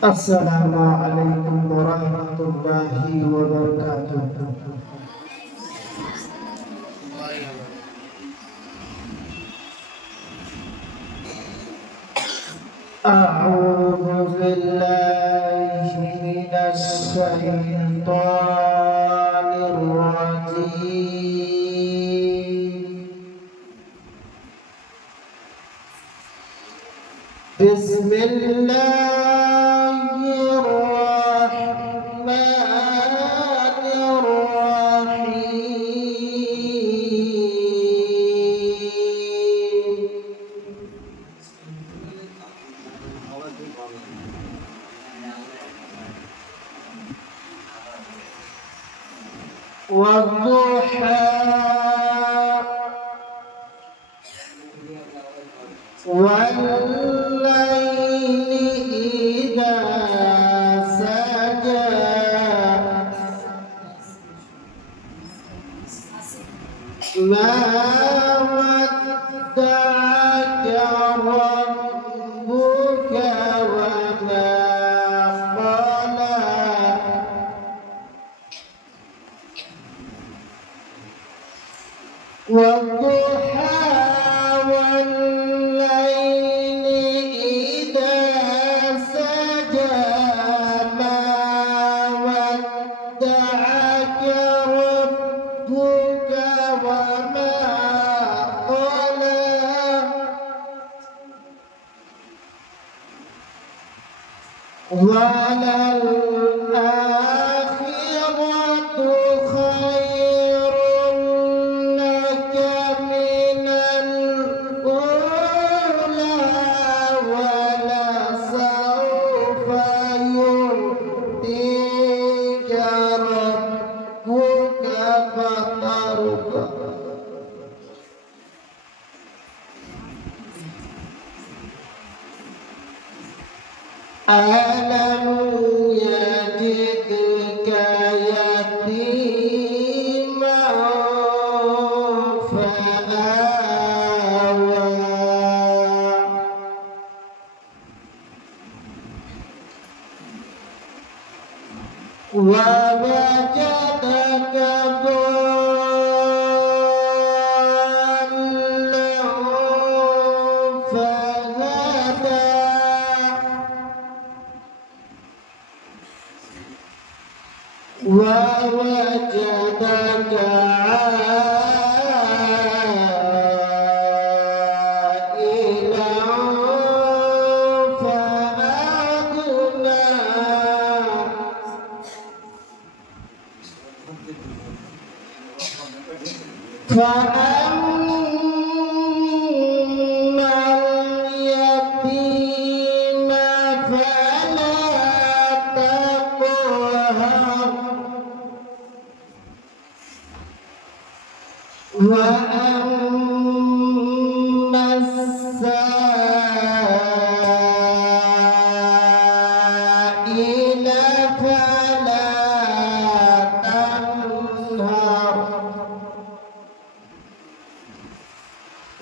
Assalamualaikum warahmatullahi wabarakatuh. A'udzu billahi minasy syaithanir rajim. Bismillahirrahmanirrahim. Wadduha والليل إذا سجى ما ودعك ربك وما قلى والضحى والليل إذا سجى ما ودعك ربك وما قلى وللآخرة خير لك من الأولى ولسوف يعطيك ربك فترضى ألم يجدك يتيما فآوى ووجدك ضالا فهدى ووجدك عائلا فأغنى فأما اليتيم فلا تقهر وأما السائل فلا تنهر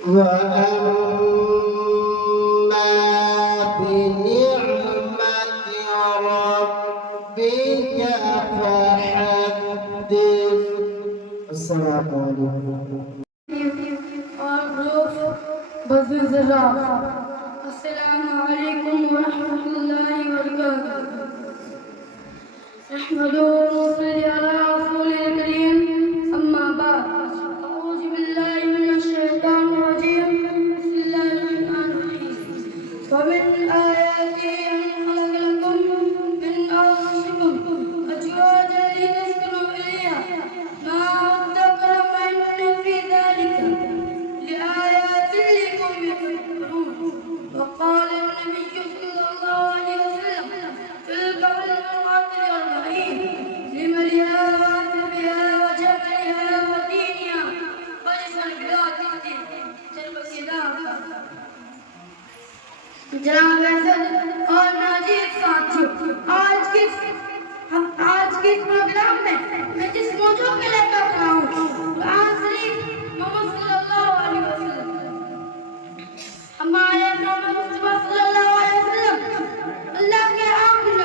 وأما بنعمة ربك فحدث. السلام عليكم. السلام عليكم ورحمة الله وبركاته. نحمده ونصلي على رسوله الكريم. أما بعد، أعوذ بالله من الشيطان الرجيم. بسم الله الرحمن الرحيم. ومن آياته أن خلق لكم من أنفسكم أزواجا لتسكنوا إليها ما ودك إن في ذلك لآيات لقوم يتفكرون. وقال النبي صلى الله عليه وسلم: تلك المرأة الأربعين لملها وعتبها وجملها ودينها فاجعل بذات الدين تلبسها. जनाब और नाज़रीन साथियों, आज के इस प्रोग्राम में मैं जिस मौजू के लेकर खड़ा हूँ कुरान शरीफ मोहम्मद सल्लल्लाहु अलैहि वसल्लम। हमारे मोहम्मद मुस्तफा सल्लल्लाहु अलैहि वसल्लम अल्लाह के आखिरी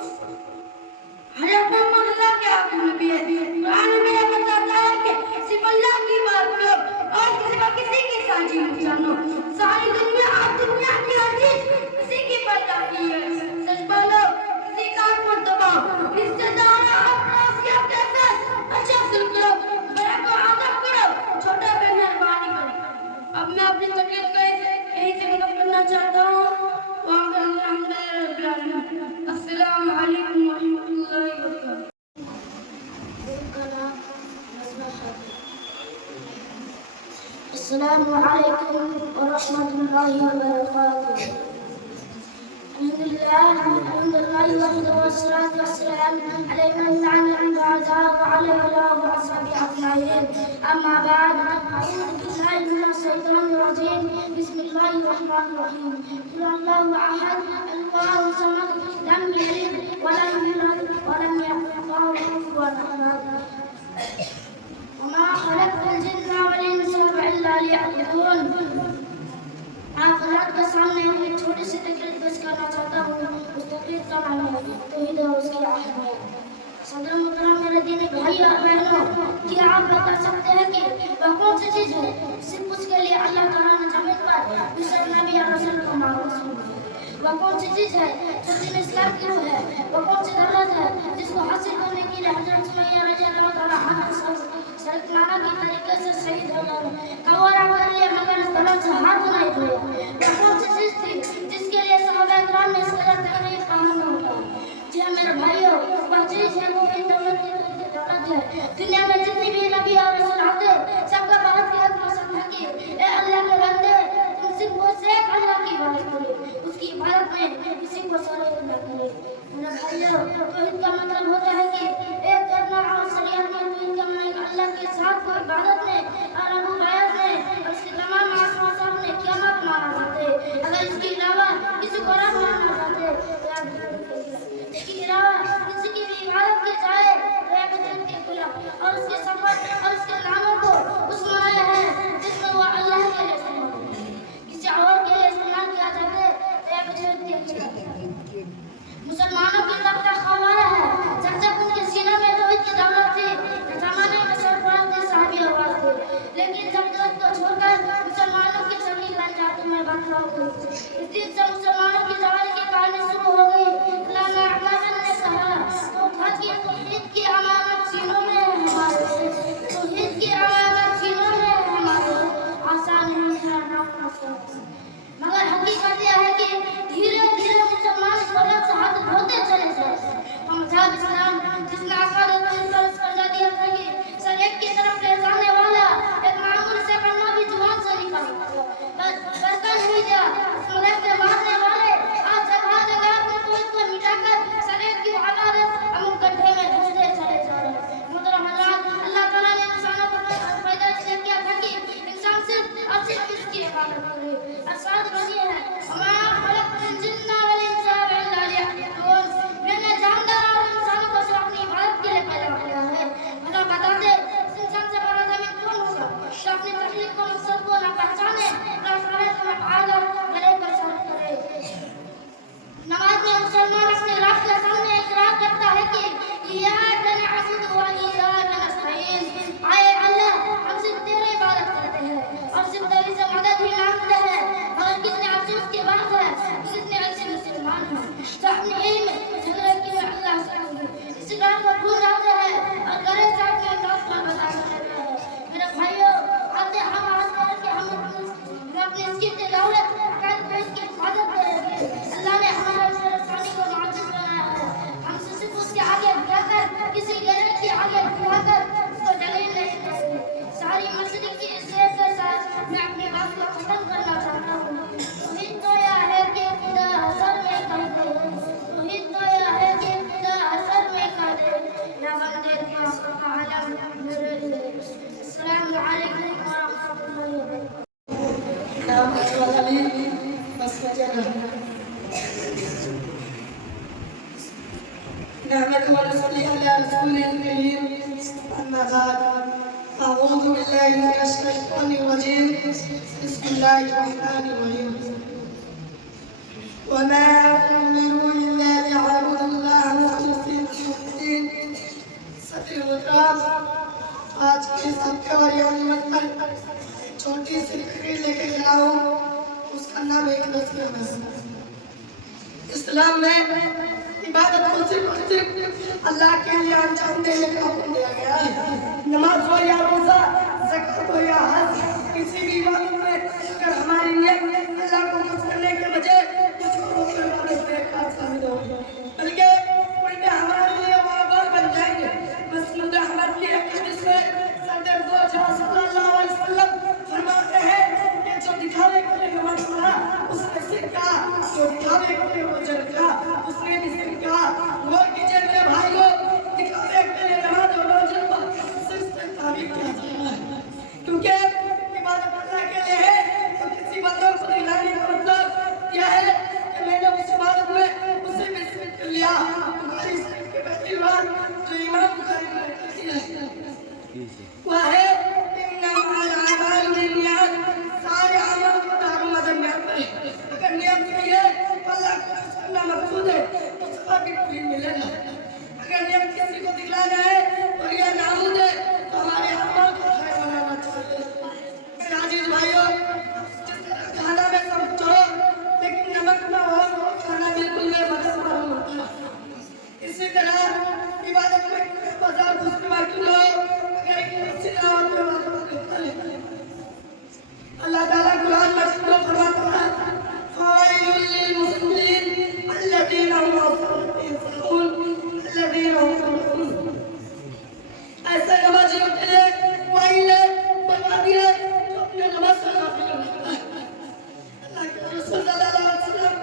हज़रत मोहम्मद अल्लाह के आखिरी नबी है। कुरान में यह बताता है कि सिर्फ अल्लाह की बात करो और किसी की साझी मत जानो। सारी दुनिया की हर चीज किसी की पड़ जाती है। सच बोलो, किसी का हक मत दबाओ। रिश्तेदार और पड़ोसी के साथ अच्छा सलूक करो, बड़े को आदर करो, छोटे पे मेहरबानी करो। अब मैं अपनी तकलीफ को यहीं से खत्म करना चाहता हूँ। अस्सलामु अलैकुम व रहमतुल्लाहि व बरकातुहू। अस्सलामु अलैकुम व रहमतुल्लाहि व बरकातुहू। अल्हम्दुलिल्लाहि वस्सलातु वस्सलामु अला मन अन'अम बa'दा व अला आलिहि व अस्हाबिहि अजमईन। अम्मा बाद, अऊज़ु बिल्लाहि मिनश शैतानिर रजीम। बिस्मिल्लाहिर रहमानिर रहीम। क़ुल अल्लाहु अहद, अल्लाहु समद, लम यलिद व लम यूलद व लम यकुल लहु कुफुवन अहद। वमा खलक़तुल जिन्ना वल इंसा इल्ला लियअबुदून। आप हज़रात के सामने एक छोटी सी तकरीर पेश करना चाहता हूँ। उस तकरीर का नाम है तौहीद और उसकी अहमियत। सदर मोहतरम मेरे दीनी भाई और बहनों, क्या आप बता सकते हैं कि वह कौन सी चीज़ है सिर्फ उसके लिए अल्लाह ताला ने ज़मीन पर दूसरे नबी और रसूल को मांगा? वह कौन सी चीज़ है जो दीन इस्लाम की रूह है? वह कौन सी दौलत है जिसको हासिल करने के लिए हज़रत सुमैया रज़ियल्लाहु ताला अन्हा सल्तनत की तरीके से शहीद हो गए? कवारा कर लिया मगर इस दौलत से हाथ नहीं धोया। वह कौन सी चीज़ थी जिसके लिए सहाबा किराम ने इस कदर तकलीफ कामों में उठाई? जी हाँ मेरे भाइयों, वह चीज़ है वो इन दौलत की दौलत है। दुनिया में जितनी भी नबी और रसूल आते सबका बात की हद पसंद है कि ए अल्लाह के बंदे, तुम सिर्फ वो से अल्लाह की इबादत करो, उसकी इबादत में किसी को शरीक न करो। मेरे भाइयों, तौहीद का मतलब होता है कि एक करना और शरीयत में तौहीद का मतलब अल्लाह के साथ को इबादत में और रबूबियत में और उसके तमाम आसमां ने क़यामत माना जाते। अगर इसके अलावा किसी को रब मानना चाहते इसके अलावा किसी की भी इबादत की जाए तो एक दिन के खिलाफ और उसके सफर और उसके नामों को उस माने है जिसमें वो अल्लाह के लिए किसी और के लिए इस्तेमाल किया जाता है तो एक दिन के खिलाफ। मुसलमानों की तरफ खबर है जब तक उनके सीने में तौहीद की दौलत थी जमाने में सरफराज के साहबी आवाज थे, लेकिन जब तौहीद को छोड़कर मुसलमानों की छवि बन जाती में बात हो गई। इस दिन से मुसलमानों की जवानी की कहानी शुरू हो गई। अल्लाह ने कहा तो तौहीद की अमानत सीनों में है हमारे, तौहीद की अमानत सीनों में है हमारे। आसान नहीं है मगर हकीकत यह है कि धीरे धीरे मुसलमान दौलत से हाथ धोते चले गए। मज़हब इस्लाम जिसने आकाल पर कर्जा दिया था कि सर एक की तरफ ले जाने वाला एक मामूल से कलमा भी जुबान से निकल बरकत नहीं दिया। मलक के मारने वाले आज जगह जगह अपने तौहीद को मिटाकर शरीयत की इबादत अमल गड्ढे में घुसते चले जा रहे हैं। मोहतरम हज़रात, अल्लाह ताला ने इंसानों को पैदा इसलिए किया था कि इंसान सिर्फ इसकी इबादत करे। अरसाद बनी है हमारा खलक़तुल जिन्ना वल इंसा इल्ला लियअबुदून। मैंने जानदार और इंसानों को सिर्फ अपनी इबादत के लिए पैदा किया है। भला बता दे इस इंसान से बड़ा ज़मीन कौन होगा जो अपनी तकलीफ को मकसद को न पहचाने गले पर सर करे। नमाज में मुसलमान अपने रब के सामने इकरार करता है कि इय्याका नअबुदु व इय्याका नस्तईन। आए अल्लाह, हम सिर्फ तेरी इबादत करते हैं और सिर्फ तेरी से मदद ही मांगते हैं। मगर कितने अफसोस की बात है कितने ऐसे मुसलमान हैं जो अपने इल्म झगड़े की में अल्लाह से इसी बात को भूल जाते हैं और गले साथ में बात को बता देते हैं। मेरे भाइयों, आते हम आज करके हम अपनी इसकी दौलत की हिफाजत करेंगे। अल्लाह ने हमारा पानी को नाजिल बनाया है। हमसे सिर्फ उसके आगे बढ़ाकर किसी गरीब के आगे बढ़ाकर उसको जलील नहीं करेंगे। सारी मस्जिद की इज्जत के साथ मैं अपनी बात को खत्म करना चाहता हूँ। तौहीद तो यह है कि खुदा हज़र में कर दे, तौहीद तो यह है कि खुदा हज़र में कर दे या बंदे का आलम मेरे लिए। अस्सलामु अलैकुम व रहमतुल्लाहि व बरकातुहू। نحمده ونصلي على رسوله الكريم. أما بعد، أعوذ بالله من الشيطان الرجيم. بسم الله الرحمن الرحيم. وما أمروا إلا ليعبدوا الله नाम है इखलास की नमाज। इस्लाम में इबादत को सिर्फ अल्लाह के लिए अंजाम देने का हुक्म दिया गया है। नमाज हो या रोजा, ज़कात हो या हज, किसी भी इबादत में अगर हमारी नियत अल्लाह को खुश करने के बजाय कुछ और की इबादत बेकार साबित होगी, बल्कि उल्टे हमारे लिए वागोर बन जाएंगे। मसलन अहमद की एक हदीस में सल्लल्लाहु अलैहि वसल्लम फरमाते हैं कि जो दिखावे के लिए नमाज पढ़ा उसने सीखा, जो दिखावे के लिए रोजा रखा उसने भी सीखा। गौर कीजिए मेरे भाइयों, दिखावे के लिए नमाज और रोजा पर सिर्फ तारीफ किया जाता है, क्योंकि इबादत अल्लाह के लिए है। तो किसी बंदे को दिखाने का मतलब यह है कि मैंने उस इबादत में उसे भी सीख कर लिया। हमारी सीख के पहली बार जो इमाम बुखारी ने लिखी है वह है इन्नमल अमालु बिन्नियात, सारे अमल को दारुमदार नियत है। अगर नियत सही है, अल्लाह को खुश करना मकसूद है, तो सवाब भी पूरी मिलेगा। अगर नियत किसी को दिखलाना है और यह नामुद है, तो हमारे अमल को खैर बनाना चाहिए। मेरे अजीज भाइयों, जिस तरह खाना में सब कुछ हो लेकिन नमक न हो तो खाना बिल्कुल बेमज़ा मालूम होता है। इसी तरह इबादत में बाजार घुसने वाले लोग अल्लाह ताला कुरान मजीद में फरमाता है फ़वाइलुल लिल मुसल्लीन अल्लज़ीना हुम अन सलातिहिम अल्लज़ीना हुम। ऐसे नमाजियों के लिए वाइल है, बर्बादी है जो अपने नमाज से गाफिल रहता है। अल्लाह के रसूल सल्लल्लाहु अलैहि वसल्लम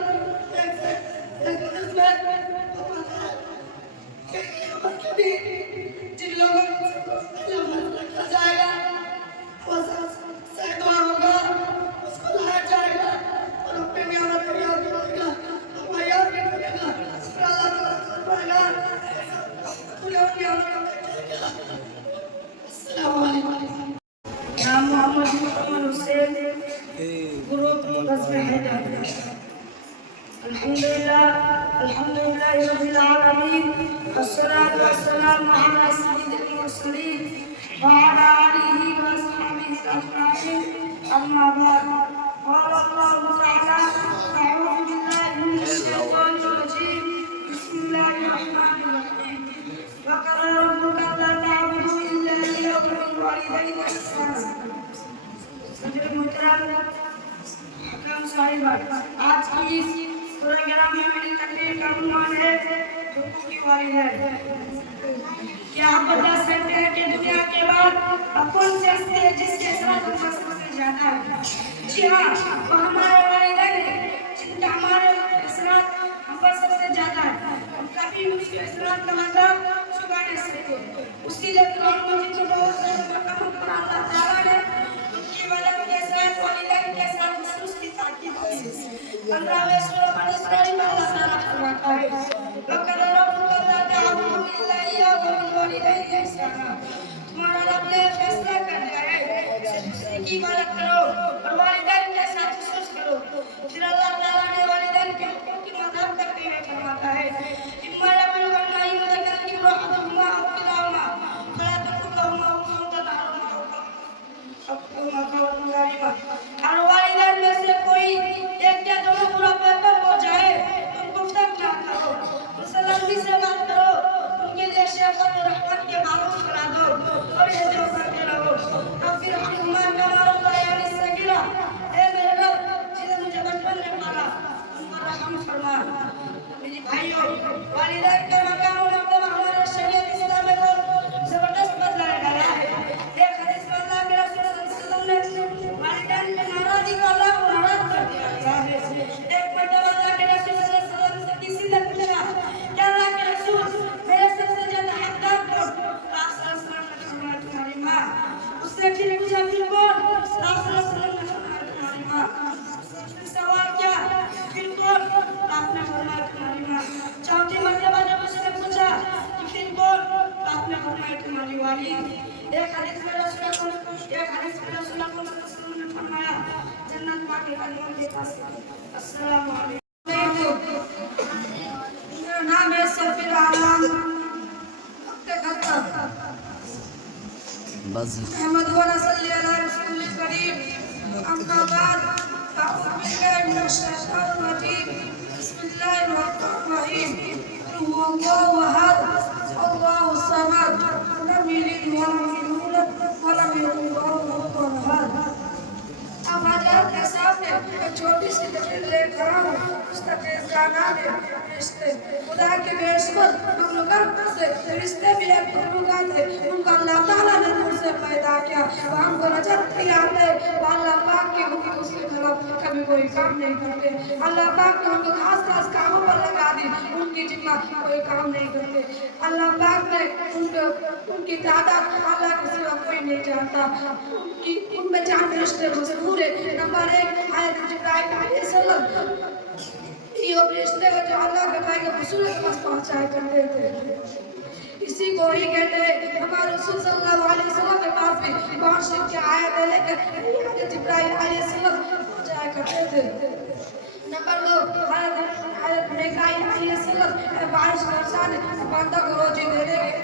एक हदीस में फरमाता है कि क़यामत के दिन जिन लोगों को पहले फैसला किया जाएगा वो दुआ होगा, उसको लाया जाएगा और अपने नियामत को याद करेगा, अपना याद करेगा, फिर अल्लाह ताला फरमाएगा तूने उन नियामतों को क्या किया। अस्सलामु अलैकुम। नाम मोहम्मद मुकम्मल हुसैन, ग्रुप कस्बे हैदर। अल्हम्दुलिल्लाह रब्बिल आलमीन, वस्सलातु वस्सलामु अला सय्यिदिल मुरसलीन व अला आलिहि व अस्हाबिहि अजमाईन। अम्मा बाद, क़ाल अल्लाहु तआला अऊज़ु बिल्लाहि मिनश शैतानिर रजीम, बिस्मिल्लाहिर रहमानिर रहीम। व क़ज़ा रब्बुका अल्ला तअबुदू इल्ला इय्याहु व बिल वालिदैनि ihsana। सदर मोहतरम हकम साहिब, आज की इस प्रोग्राम में मेरी तकरीर का उन्वान है हुकूक की वालिदैन। क्या आप बता सकते हैं कि दुनिया के बाद अब कौन से रिश्ते हैं जिसके साथ हम सबसे ज्यादा है? जी हाँ, वो हमारे वालिदैन हैं, जिनका हमारे साथ हम पर सबसे ज्यादा है। हम कभी उसके साथ का मतलब छुपा नहीं सकते। उसकी जब कुरान मजीद में बहुत सारे मकाम पर अल्लाह ताला ने उनकी वजह के साथ वालिदैन के साथ खुसूस की ताकीद की है। 15वें सूरह बनी इसराइल में अल्लाह ताला फरमाता है वक़द रब्बुका ला तअबुदू इल्ला इय्याहु व बिल वालिदैनि ihsana। तुम्हारा रब ने फैसला कर दिया है सिर्फ की इबादत करो और वालिदैन के साथ खुसूस करो। फिर अल्लाह ताला ने वालिदैन के हुकूक की मदद करते हुए फरमाता है इम्मा यबलुगन्ना इंदका किब्रा अहदुहुमा अव किलाहुमा फला तकुल लहुमा उफ़्फ़न और वालिदैन में से कोई एक या दोनों बुरा पैदा हो जाए तो उनको तक ना करो, उनसे नरमी से बात करो, उनके लिए शफ़क़त और रहमत के बालों फैला दो और ये जो करते रहो। तब फिर हम हुमान का मारो यानी सगीरा, ए मेरे रब जिन्हें मुझे बचपन में पाला उन पर रहम फरमा। मेरे भाइयों, वालिदैन का मकाम और मर्तबा हमारे शरीयत इस्लाम में बहुत जबरदस्त बदलाया गया है। एक हदीस में अल्लाह के रसूल वालिदैन की नाराज़गी का अल्लाह को नाराज़ कर दिया गया है। एक मर्तबा अल्लाह के रसूल सल्लल्लाहु अलैहि वसल्लम से किसी ने पूछा कि अल्लाह के रसूल मेरे सबसे ज्यादा हकदार कौन? आप सल्लल्लाहु अलैहि वसल्लम ने तुम्हारी माँ। उसने फिर पूछा फिर कौन? आप सल्लल्लाहु अलैहि वसल्लम ने फरमाया तुम्हारी माँ। फिर सवाल क्या? फिर कौन? आपने फरमाया तुम्हारी माँ। चौथी मर्तबा जब उसने पूछा कि फिर कौन? आपने फरमाया तुम्हारी वालिद। एक हदीस में रसूल ने फरमाया जन्नत पाके अल्लाह के पास। अस्सलाम वालेकुम। मेरा नाम है सफीर आलम अहमद व सल्ली अला रसूल करीम। अम्मा बाद, أعوذ بالله من الشيطان الرجيم بسم الله الرحمن الرحيم قل هو الله أحد الله الصمد لم يلد ولم يولد ولم يكن له كفوا أحد अब हज़रत के सामने एक छोटी सी तकरीर लेकर आऊँ उस तकरीर का नाम है रिश्ते खुदा के बेशुमार मखलूक़ात से रिश्ते भी एक मखलूक़ात है उनको अल्लाह ताला ने नूर से पैदा किया वो हमको नजर नहीं आते अल्लाह पाक के हुक्म उसके खिलाफ कभी कोई काम नहीं करते अल्लाह पाक ने उनको खास खास कामों पर लगा दी उनकी जिम्मा कोई काम नहीं करते अल्लाह पाक ने उनकी तादाद अल्लाह के सिवा कोई नहीं जानता उनमें चांद रिश्ते मजबूर है नंबर 1 हज़रत जिब्राइल अलैहिस्सलाम ये रिश्ते जो अल्लाह के भाई के रसूल के पास पहुंचाया करते थे इसी को ही कहते हैं हमारे रसूल सल्लल्लाहु अलैहि वसल्लम के पास भी कुरान शरीफ की आयत लेकर हज़रत जिब्राइल अलैहिस्सलाम पहुंचाया करते थे नंबर 2 हज़रत मिकाईल अलैहिस्सलाम बारिश बरसाने बंदा को रोजी देने के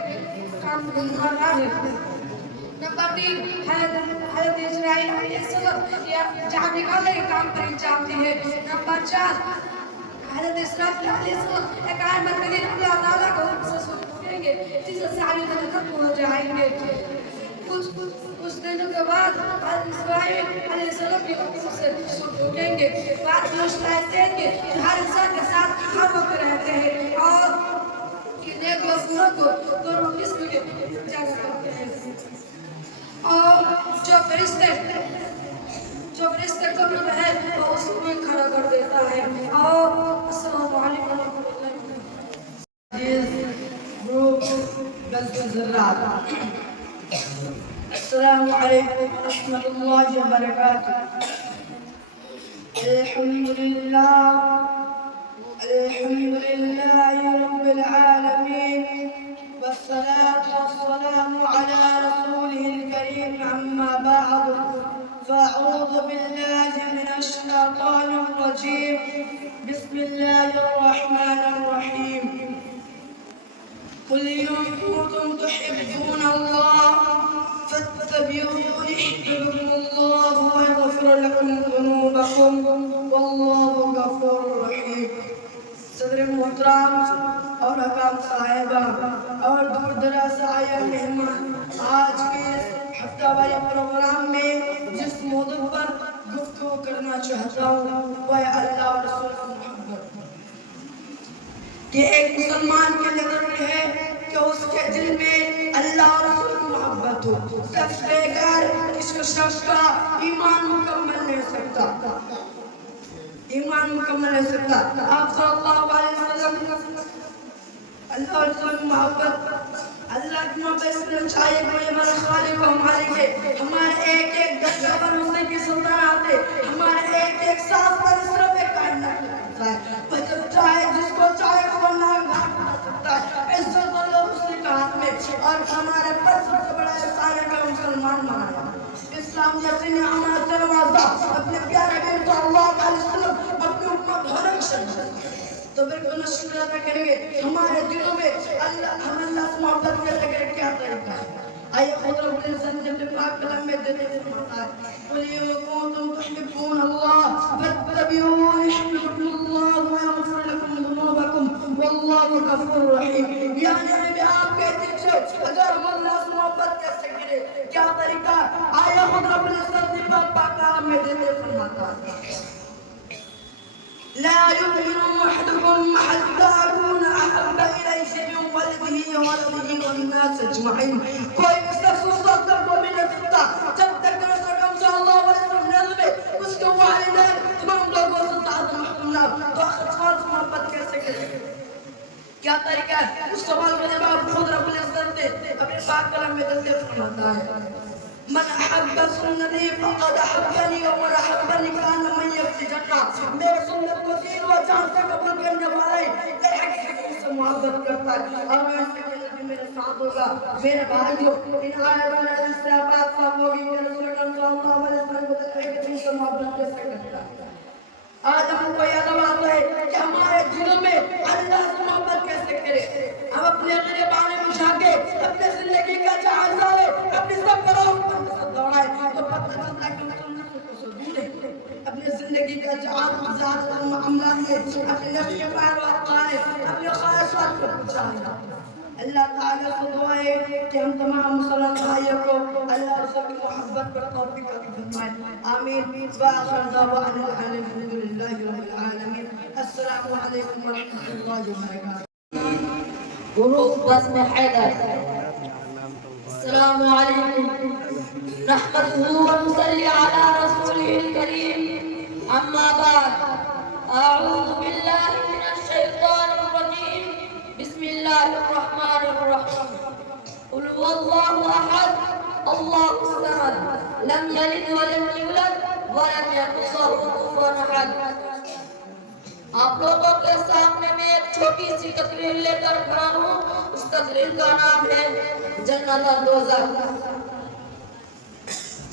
काम करना है नंबर 3 हज़रत इस्राइल अलैहिस्सलाम या जहाँ निकालने के काम पर इंजाम दी है नंबर 4 हज़रत इस्राइल अलैहिस्सलाम एक आयत में कहीं अल्लाह ताला को हुक्म से करेंगे जिससे सारी दिन खत्म हो जाएंगे कुछ दिनों के बाद हज़रत इस्राइल अलैहिस्सलाम के हुक्म से उठेंगे बात मुश्किल है कि हर इंसान के साथ हर वक्त रहते हैं और नेक लोग को दोनों किस्म के जगह करते हैं और जो फरिश्ते कब्र में है वो उसमें खड़ा कर देता है और अस्सलाम वालेकुम अस्सलामु अलैकुम व रहमतुल्लाहि व बरकातुहू अल्हम्दुलिल्लाहि रब्बिल आलमीन والصلاة والسلام على رسوله الكريم أما بعد فأعوذ بالله من الشيطان الرجيم بسم الله الرحمن الرحيم قل إن كنتم تحبون الله فاتبعوني يحببكم الله ويغفر لكم ذنوبكم والله غفور رحيم صدر मोहतरम और अकाम साहिबा और दूर दराज से आया मेहमान आज के हफ्तावारी प्रोग्राम में जिस मौजू पर गुफ्तगू करना चाहता हूँ वह अल्लाह और रसूल की मोहब्बत कि एक मुसलमान के लिए जरूरी है कि उसके दिल में अल्लाह और रसूल की मोहब्बत हो शख्स बेकार इस शख्स का ईमान मुकम्मल नहीं सकता आप सल्लल्लाहु अलैहि वसल्लम अल्लाह और रसूल की मोहब्बत अल्लाह की मोहब्बत इसलिए चाहिए कोई हमारा खालिक को हमारे के हमारे एक एक गद्दा पर उसने की सुल्तान आते हमारे एक एक सांस पर सिर्फ एक कायनात लगता है वो जब चाहे जिसको चाहे वो नाम घाट कर सकता है इज्जत अल्लाह उसने का हाथ में और हमारे पर सबसे बड़ा एहसान है कि मुसलमान बनाया इस्लाम जैसे ने हमारा दरवाजा अपने प्यारे नबी सल्लल्लाहु अलैहि वसल्लम अपनी उम्मत धर्म से तो बिल्कुल शुक्र अदा करेंगे हमारे दिलों में अल्लाह हम अल्लाह से मोहब्बत करने का क्या तरीका है आइए खुद रब्बुल इज्जत जब पाक कलाम में देते फरमाता है कुल इन कुंतुम तुहिब्बून अल्लाह फत्तबिऊनी युहब्बुकुम अल्लाह व यगफिर लकुम ज़ुनूबकुम वल्लाहु गफूरुर रहीम यानी मैं आप कहते हैं अगर हम अल्लाह से मोहब्बत कर सके क्या तरीका आइए खुद रब्बुल इज्जत ने पाक कलाम में देते फरमाता है لا يؤمن أحدكم حتى أكون أحب إليه من ولده والناس أجمعين कोई मुस्तक़बिल को भी नहीं सकता जब तक रसूल सल्लल्लाहु अलैहि वसल्लम ने उसके वालिदैन तमाम लोगों से साथ महबूब तो खास मोहब्बत कैसे करें क्या तरीका है उस सवाल का जवाब खुद रब्बुल इज्जत ने अपने पाक कलाम में देते फरमाता है من أحب سنتي فقد أحبني ومن أحبني كان من يفي جنة मेरे सुन्नत को दिल व जान से कबूल करने वाला है हकीकत से मोहब्बत करता है और मैं इसके लिए मेरे साथ होगा मेरे भाइयों इन आने वाले इस्लामात सब होगी मेरे रसूल सल्लल्लाहु अलैहि वसल्लम को हकीकत से मोहब्बत कैसे करता है आज हमको याद आता है कि हमारे दिलों में अल्लाह से मोहब्बत कैसे करें हम अपने गिरबाने में जाके अपने जिंदगी का जायजा ले अपनी सब करो दौड़ाए तो पता चलता है कि अपनी जिंदगी मामला में अपने नफ्स के ख्वाहिशात पाए, अपने ख्वाहिशात को पूछा। अल्लाह ताला से दुआ है कि हम तमाम मुसलमान भाइयों को अल्लाह रसूल की मोहब्बत पर तौफीक अता फरमाए। आमीन। वाखिर दअवाना अल्हम्दुलिल्लाहि रब्बिल आलमीन। अस्सलामु अलैकुम व रहमतुल्लाहि व बरकातहू। गुरु बस्म हैदर। अस्सलामु अलैकुम रहमतुहु व नसल्ली अला रसूलिल करीम। अम्मा बाद। अऊज़ु बिल्लाहि मिनश शैतानिर रजीम। बिस्मिल्लाहिर रहमानिर रहीम। कुल हुवल्लाहु अहद अल्लाहुस समद लम यलिद व लम यूलद व लम यकुल लहू कुफुवन अहद। आप लोगों के सामने मैं एक छोटी सी तकरीर लेकर खड़ा हूँ। उस तकरीर का नाम है जन्नत और दोज़ख।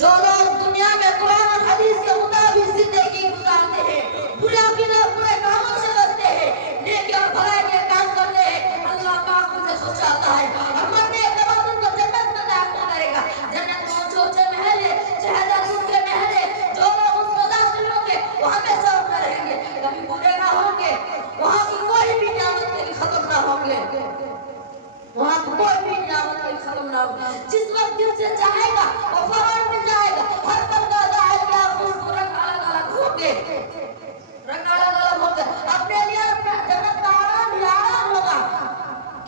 जो लोग दुनिया में कुरान और हदीस के मुताबिक जिंदगी गुजारते हैं, बुरा बिना बुरे कामों से बचते हैं, नेकी और भलाई के काम करते हैं, अल्लाह पाक उनसे खुश रहता है और मरने के बाद उनको जन्नत में दाखिल करेगा। जन्नत में ऊंचे महल है, शहजादों के महल है। जो लोग उसमें दाखिल होंगे वो हमेशा उसमें रहेंगे, कभी बुरे ना होंगे। वहाँ की कोई भी नियामत कभी खत्म ना होंगे, वहाँ कोई भी नियामत कभी खत्म ना होगी। जिस वक्त दिल से चाहेगा वो फौरन मिल जाएगा। हर बंदा दाखिला रंग अलग अलग होंगे, रंग अलग अलग होंगे। अपने लिए जन्नत का आराम ही आराम होगा,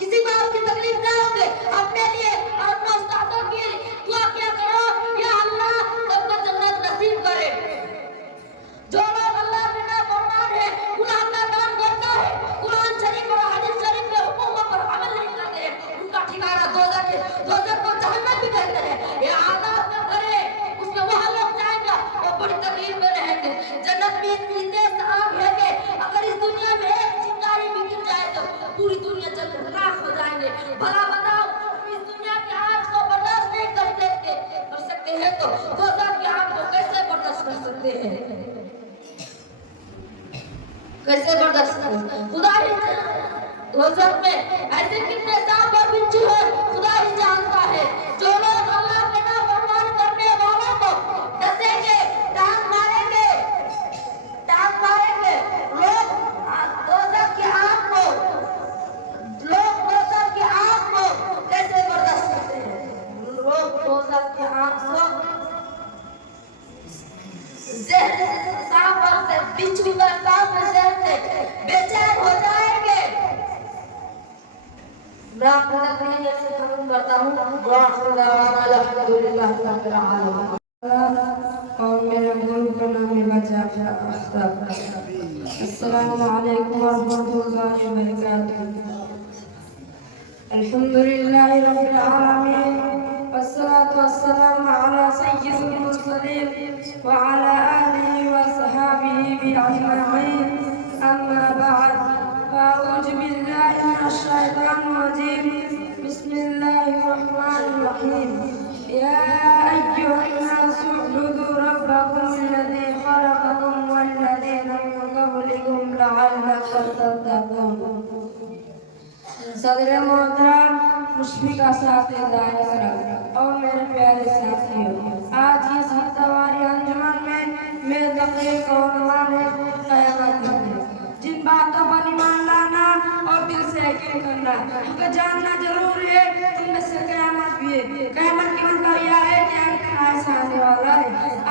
किसी बात की तकलीफ ना होगी। अपने लिए और अपने उस्तादों के लिए दुआ किया करो, या अल्लाह सबको जन्नत नसीब करे। जो लोग अल्लाह के नाफरमान है, गुनाह का काम करता है, कुरान शरीफ और हदीस शरीफ के हुक्मों पर अमल नहीं करते हैं, उनका ठिकाना दोज़ख है। दोज़ख को जहन्नम भी कहते हैं। ये आज़ाब न करे, उसमें वहाँ लोग जाएंगे वो बड़ी तकलीफ में रहेंगे। जन्नत में इतनी तेज आग है कि अगर इस दुनिया में एक चिंगारी भी गिर जाए तो पूरी दुनिया जल राख हो जाएंगे। भला बताओ, इस दुनिया की आग को बर्दाश्त नहीं कर सकते हैं तो दोज़ख की आग को कैसे बर्दाश्त कर सकते हैं? कैसे बर्दाश्त करें? खुदा ही दोज़ख में ऐसे कितने सांप और बिच्छू हैं, खुदा ही जानता है। जो लोग अल्लाह के नाफरमान करने वालों को डसेंगे, टांग मारेंगे, लोग दोज़ख की आग को कैसे बर्दाश्त करते हैं? लोग दोज़ख की आग को जहर सांप से, बिच्छू का सांप जहर से बेचैन हो जाएंगे। मैं अपनी तकरीर से खत्म करता हूँ। और मेरे गुरु का नाम है बच्चा अख्तर। अस्सलामु अलैकुम व रहमतुल्लाहि व बरकातहू। अल्हम्दुलिल्लाहि रब्बिल आलमीन वस्सलातु वस्सलामु अला सय्यिदिल मुरसलीन व अला आलिहि व सहाबिहि अजमईन। अम्मा बाद। अऊज़ु बिल्लाहि मिनश शैतानिर रजीम। बिस्मिल्लाहिर रहमानिर रहीम। या अय्युहन्नासु उ'बुदू रब्बकुम अल्लज़ी खलक़कुम वल्लज़ीना मिन क़ब्लिकुम लअल्लकुम तत्तक़ून। सदर मोहतरम, मुश्फिका साथ-ए-दायरा और मेरे प्यारे साथियों, आज की इस हफ्तावारी अंजुमन में मेरे तकरीर का उन्वान है क़यामत का दिन। जिन बातों पर ईमान लाना और दिल से यकीन करना, हमको जानना जरूरी है, उनमें से क़यामत भी है। क़यामत की मतलब यह है कि एक दिन ऐसा आने वाला है,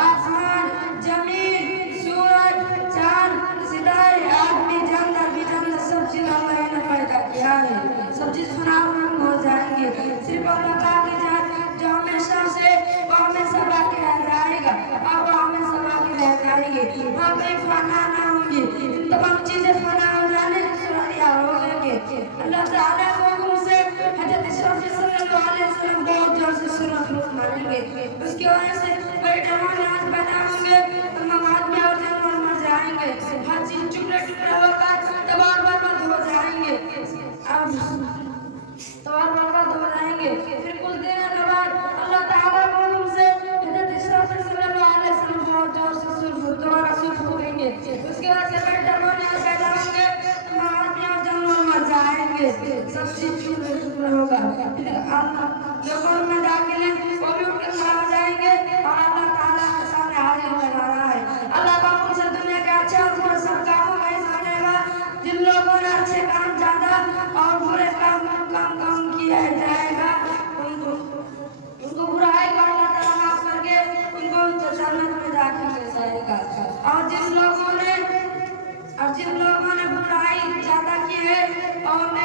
आसमान, जमीन, सूरज, चांद, सितारे, आदमी, जानवर भी जानवर सब चीज़ अल्लाह ने पैदा किया है। सब चीज़ फना हो जाएंगे, सिर्फ अल्लाह का जो हमेशा से वो हमेशा बाकी रह जाएगा और वो हमेशा बाकी रह जाएंगे। वहाँ कोई फना ना होंगे, इन तमाम चीज़ें फना हो जाने की सुरानिया हो जाएंगे। अल्लाह ताला को हुक्म से हज़रत शरीफ सल्लल्लाहु अलैहि वसल्लम बहुत जोर से सूरत मानेंगे। उसकी वजह से बड़े डरावने आज पैदा होंगे, तमाम आदमी और जानवर मर जाएंगे, हर चीज़ टुकड़े टुकड़े होकर तबाह बर्बाद हो जाएंगे। फिर कुछ देर के बाद अल्लाह ताला को उनसे हज़रत शरीफ सल्लल्लाहु अलैहि वसल्लम बहुत जोर से दोबारा सूरत फूकेंगे। उसके बाद से बड़े डरावने आज पैदा होंगे, तमाम आदमी और जानवर मर जाएंगे, सब चीज़ टुकड़े टुकड़े होगा। लोगों में दाखिल हैं वो भी उनके खड़ा हो जाएंगे और अल्लाह ताला के सामने हाजिर हो जाना है। अल्लाह पाक उनसे दुनिया के अच्छे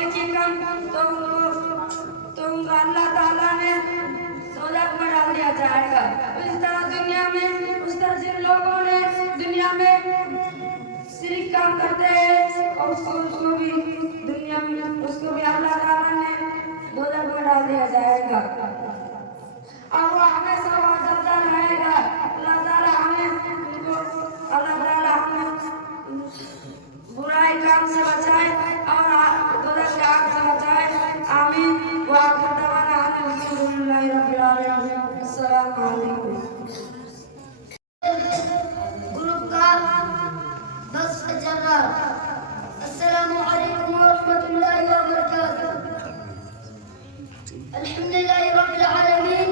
नेकी कम तो उनका अल्लाह ताला ने दोज़ख में डाल दिया जाएगा। इस तरह दुनिया में उस तरह जिन लोगों ने दुनिया में शिरक काम करते हैं और उसको भी दुनिया में उसको भी अल्लाह ताला ने दोज़ख में डाल दिया जाएगा। और वो हमें सब आज़ाद रहेगा। अल्लाह ताला हमें बुराई काम से बचाए और दोज़ख की आग से बचाए। आमीन। व आखिर दवाना अल्हम्दुलिल्लाहि रब्बिल आलमीन। अस्सलामु अलैकुम। ग्रुप का 10 जगह। अस्सलामु अलैकुम व रहमतुल्लाहि व बरकातुहू। अल्हम्दुलिल्लाहि रब्बिल आलमीन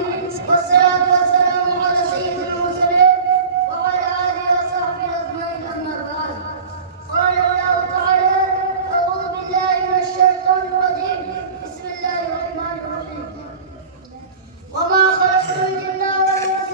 वस्सलातु वस्सलामु अला सय्यिदिल मुरसलीन व अला आलिहि व सहबिहि अजमईन अम्मा बाद। क़ाल अल्लाहु तआला अऊज़ु बिल्लाहि मिनश शैतानिर रजीम बिस्मिल्लाहिर रहमानिर रहीम। वमा खलक़तुल जिन्ना वल इंसा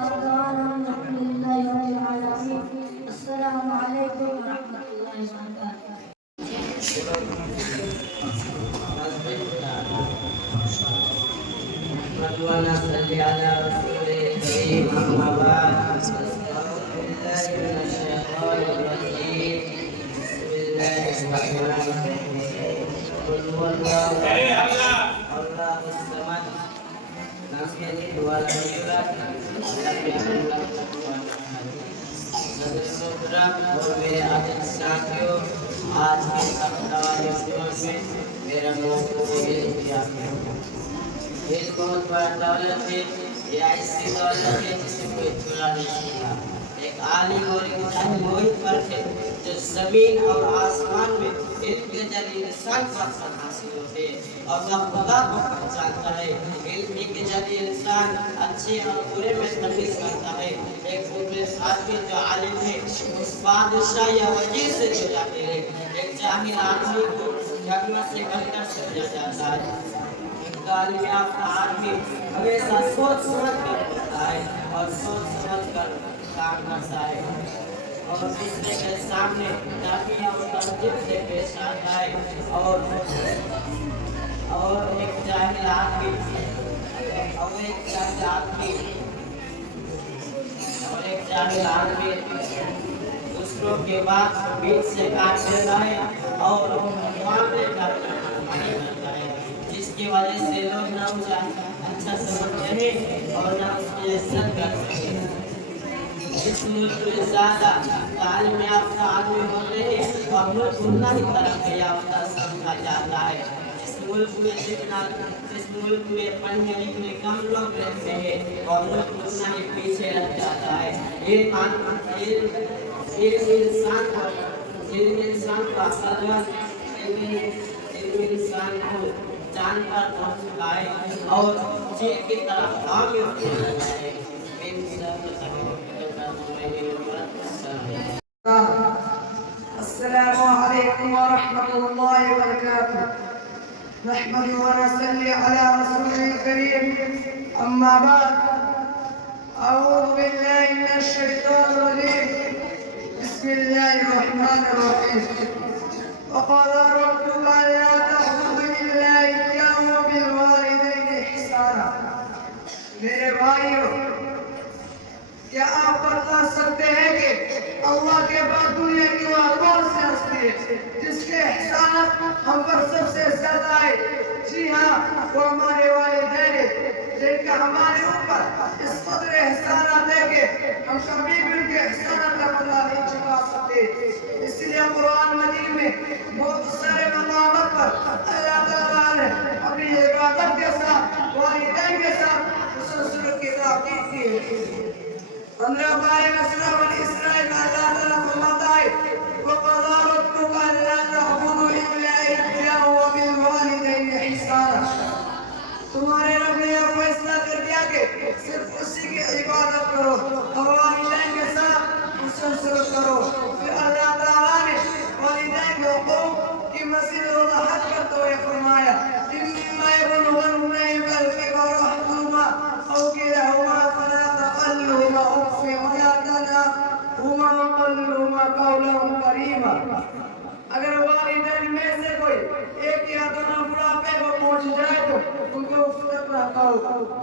आखिर दवाना अल्हम्दुलिल्लाहि रब्बिल आलमीन। अस्सलामु अलैकुम व रहमतुल्लाहि व और मेरे आदर साथियों, आज के में मेरा मौजूद ये बहुत बड़ा दौलत है, ये ऐसी दौलत है जिसे कोई चुरा नहीं सकता। एक आलिम और एक जाहिल वही फर्क है जो जमीन और आसमान में इल्म के जरिए इंसान को मकसद हासिल होते हैं और वह खुदा को पहचानता है। इल्म के जरिए इंसान अच्छे और बुरे में तमीज करता है। एक मुमिन आदमी जो आलिम है उस बादशाह या वजीर से जो जाहिल है, एक जाहिल आदमी को जन्नत से बदतर समझा जाता है। तालीम याफ्ता आदमी हमेशा सोच समझ कर बोलता है और सोच समझ कर काम करता है और दूसरे के सामने ताकि और तहजीब से पेश आता है। और एक जाहिल आदमी दूसरों के बात बीच से काट देता है और मामले करता है, जिसकी वजह से लोग ना उसे अच्छा समझते हैं और ना उसकी इज्जत करते हैं। इस मुल्क में ज़्यादा तालीम याफ्ता आदमी होते हैं और मुल्क उतना ही तरक्की याफ्ता समझा जाता है। जिस मुल्क में पढ़ने लिखने कम लोग रहते हैं और मुल्क उतना ही पीछे रह जाता है। इंसान को जानकर पहुँचाए और चीज़ की तरफ आगे बढ़ाए। अस्सलामु अलैकुम व रहमतुल्लाहि व बरकातुहू। नहमदुहु व नसल्ली अला रसूलिल करीम। अम्मा बाद, अऊज़ु बिल्लाहि मिनश शैतानिर रजीम। बिस्मिल्लाहिर रहमानिर रहीम। وقال ربك ألا تعبدوا إلا إياه وبالوالدين إحسانا। मेरे भाइयों, क्या आप बता सकते हैं कि अल्लाह के बाद दुनिया की वो कौन सी हस्ती है जिसके एहसानात हम पर सबसे ज्यादा है? जी हाँ, वो हमारे वालिदैन हैं, जिनका हमारे ऊपर इस कदर एहसानात है कि हम कभी भी उनके एहसानात का बदला नहीं चुका सकते। इसलिए कुरान मजीद में बहुत सारे मकामात पर अल्लाह ताला ने अपनी इबादत के साथ वालिदैन के साथ मुसलसल की ताकीद की है। 15 पारे में सूरह बनी इसराइल में अल्लाह ताला फरमाता है, वक़ज़ा रब्बुका अल्ला तअबुदू इल्ला इय्याहु व बिल वालिदैनि इहसाना। तुम्हारे रब ने यह फैसला कर दिया कि सिर्फ उसी की इबादत करो और वालिदैन के साथ मुसलसल करो। फिर अल्लाह ताला ने वालिदैन के हुकूक की मज़ीद वज़ाहत करते हुए फरमाया, इम्मा यबलुगन्ना इंदल-किबर अहदुहुमा औ किलाहुमा फला तक़ल्हुमा उफ़्फ़िन वला तनहरहुमा वक़ल्हुमा क़ौलन करीमा। अगर वालिदैन में से कोई एक या दोनों बुढ़ापे को पहुंच जाए तो उनको उफ़्फ़ ना कहो,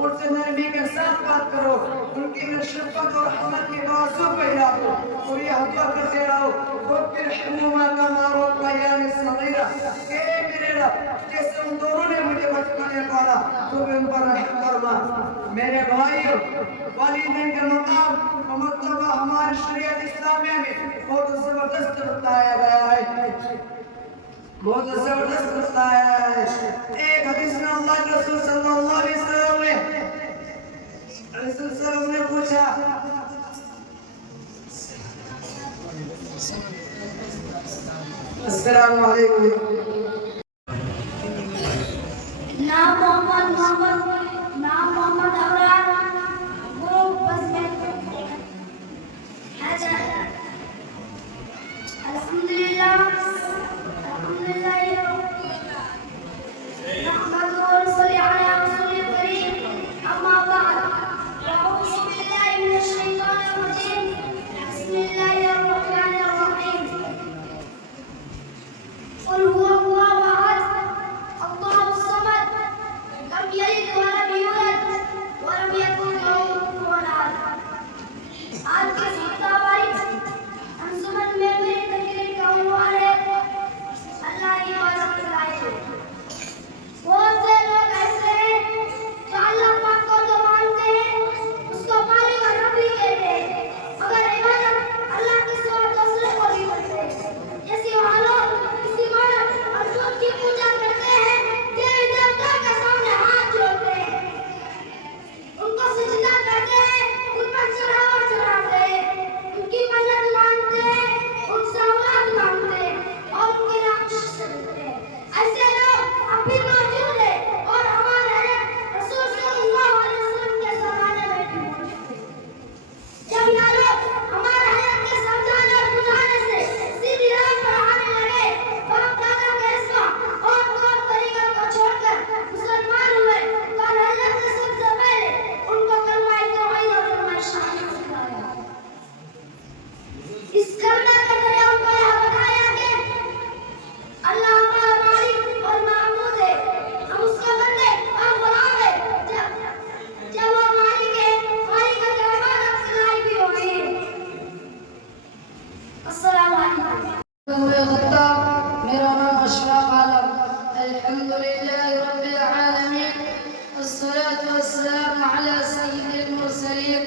उनसे नरमी के साथ बात करो, उनकी शफ़क़त और रहमत की बाजू फैला दो और यह दुआ करते रहो, रब्बिरहम्हुमा कमा रब्बयानी सग़ीरा। हे मेरे रब, जैसे उन दोनों ने मुझे बचपन में पाला तो उन पर रहम फरमा। मेरे भाइयों, वालिदैन का मकाम और मर्तबा हमारे शरीयत इस्लामिया में बहुत जबरदस्त बताया गया है, बहुत जबरदस्त बताया है। एक हदीस में अल्लाह के रसूल सल्लल्लाहु अलैहि वसल्लम ने पूछा, अस्सलामु अलैकुम। नाम मोहम्मद अबरार, वो बस में अल्हम्दुलिल्लाह नहमदुहु व नसल्ली अला रसूलिल करीम। अम्मा बाद, अऊज़ु बिल्लाहि भी मौजूद है और हमारे रसूल सल्लल्लाहु अलैहि वसल्लम के ज़माने में भी मौजूद है। जब ये लोग हमारे हयात के समझाने और बुझाने से सीधी राह पर आने लगे, बाप दादा का रिश्ता और तौर तरीका को छोड़कर मुसलमान हुए, तो हज़रत ने सबसे पहले उनको कलमा तौहीद और कलमा शहादत सिखाया। इस कलमा के जरिए उनको यह बताया कि अल्लाह हमारा मालिक और माबूद है, हम उसका बंदे और गुलाम हैं। जब वो मालिक है, मालिक की इबादत के लायक भी होते हैं। अस्सलाम वालेकुम। मेरा नाम अशफाक आलम। अल्हम्दुलिल्लाह रब्बिल आलमीन वस्सलातु वस्सलामु अला सय्यिदिल मुरसलीन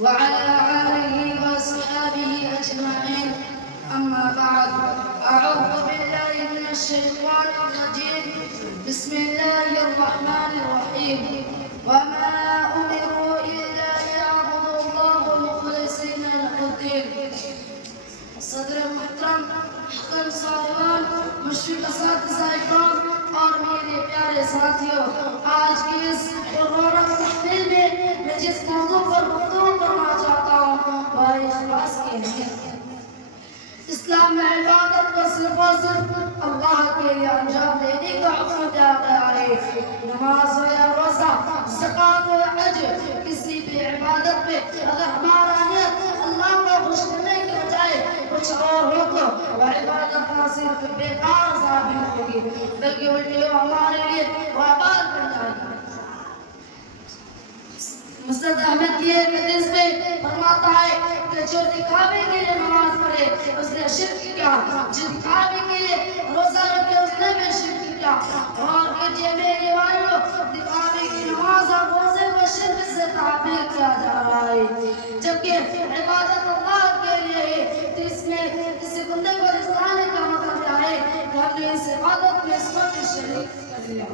व अला आलिहि व अस्हाबिहि अजमईन। अम्मा बाद, अऊज़ु बिल्लाहि मिनश शैतानिर रजीम। बिस्मिल्लाहिर रहमानिर रहीम। वमा उमिरू इल्ला लियअबुदुल्लाह मुखलिसीना लहुद्दीन। सदर मोहतरम, हक़न साहिबान, मुशफ़िक़ असातिज़ा इकराम और मेरे प्यारे साथियों, आज की इस मुबारक महफ़िल में मैं जिस मौज़ू पर गुफ्तगू करना चाहता हूँ वह इख़लास की अहमियत है। इस्लाम में इबादत को सिर्फ और सिर्फ अल्लाह के लिए अंजाम देने का हुक्म दिया गया है। नमाज हो या रोज़ा, ज़कात हो या हज, किसी भी इबादत पे अगर हमारा नियत अल्लाह को खुश करने के बजाय कुछ और हो तो वह इबादत ना सिर्फ बेकार साबित होगी बल्कि उल्टे हमारे लिए वबाल बन जाएगी। मुस्ताद अहमद की एक हदीस में फरमाता है कि जो दिखावे के लिए नमाज पढ़े उसने शिर्क किया, जो दिखावे के लिए रोजा रखे उसने भी शिर्क किया। और कीजिए मेरे भाइयों, दिखावे की नमाज और रोजे को शिर्क से ताबीर किया जा रहा है, जबकि इबादत अल्लाह के लिए है। तो इसमें किसी बंदे को रिसाने का मतलब क्या है कि हमने इस इबादत में इसको भी शरीक कर लिया।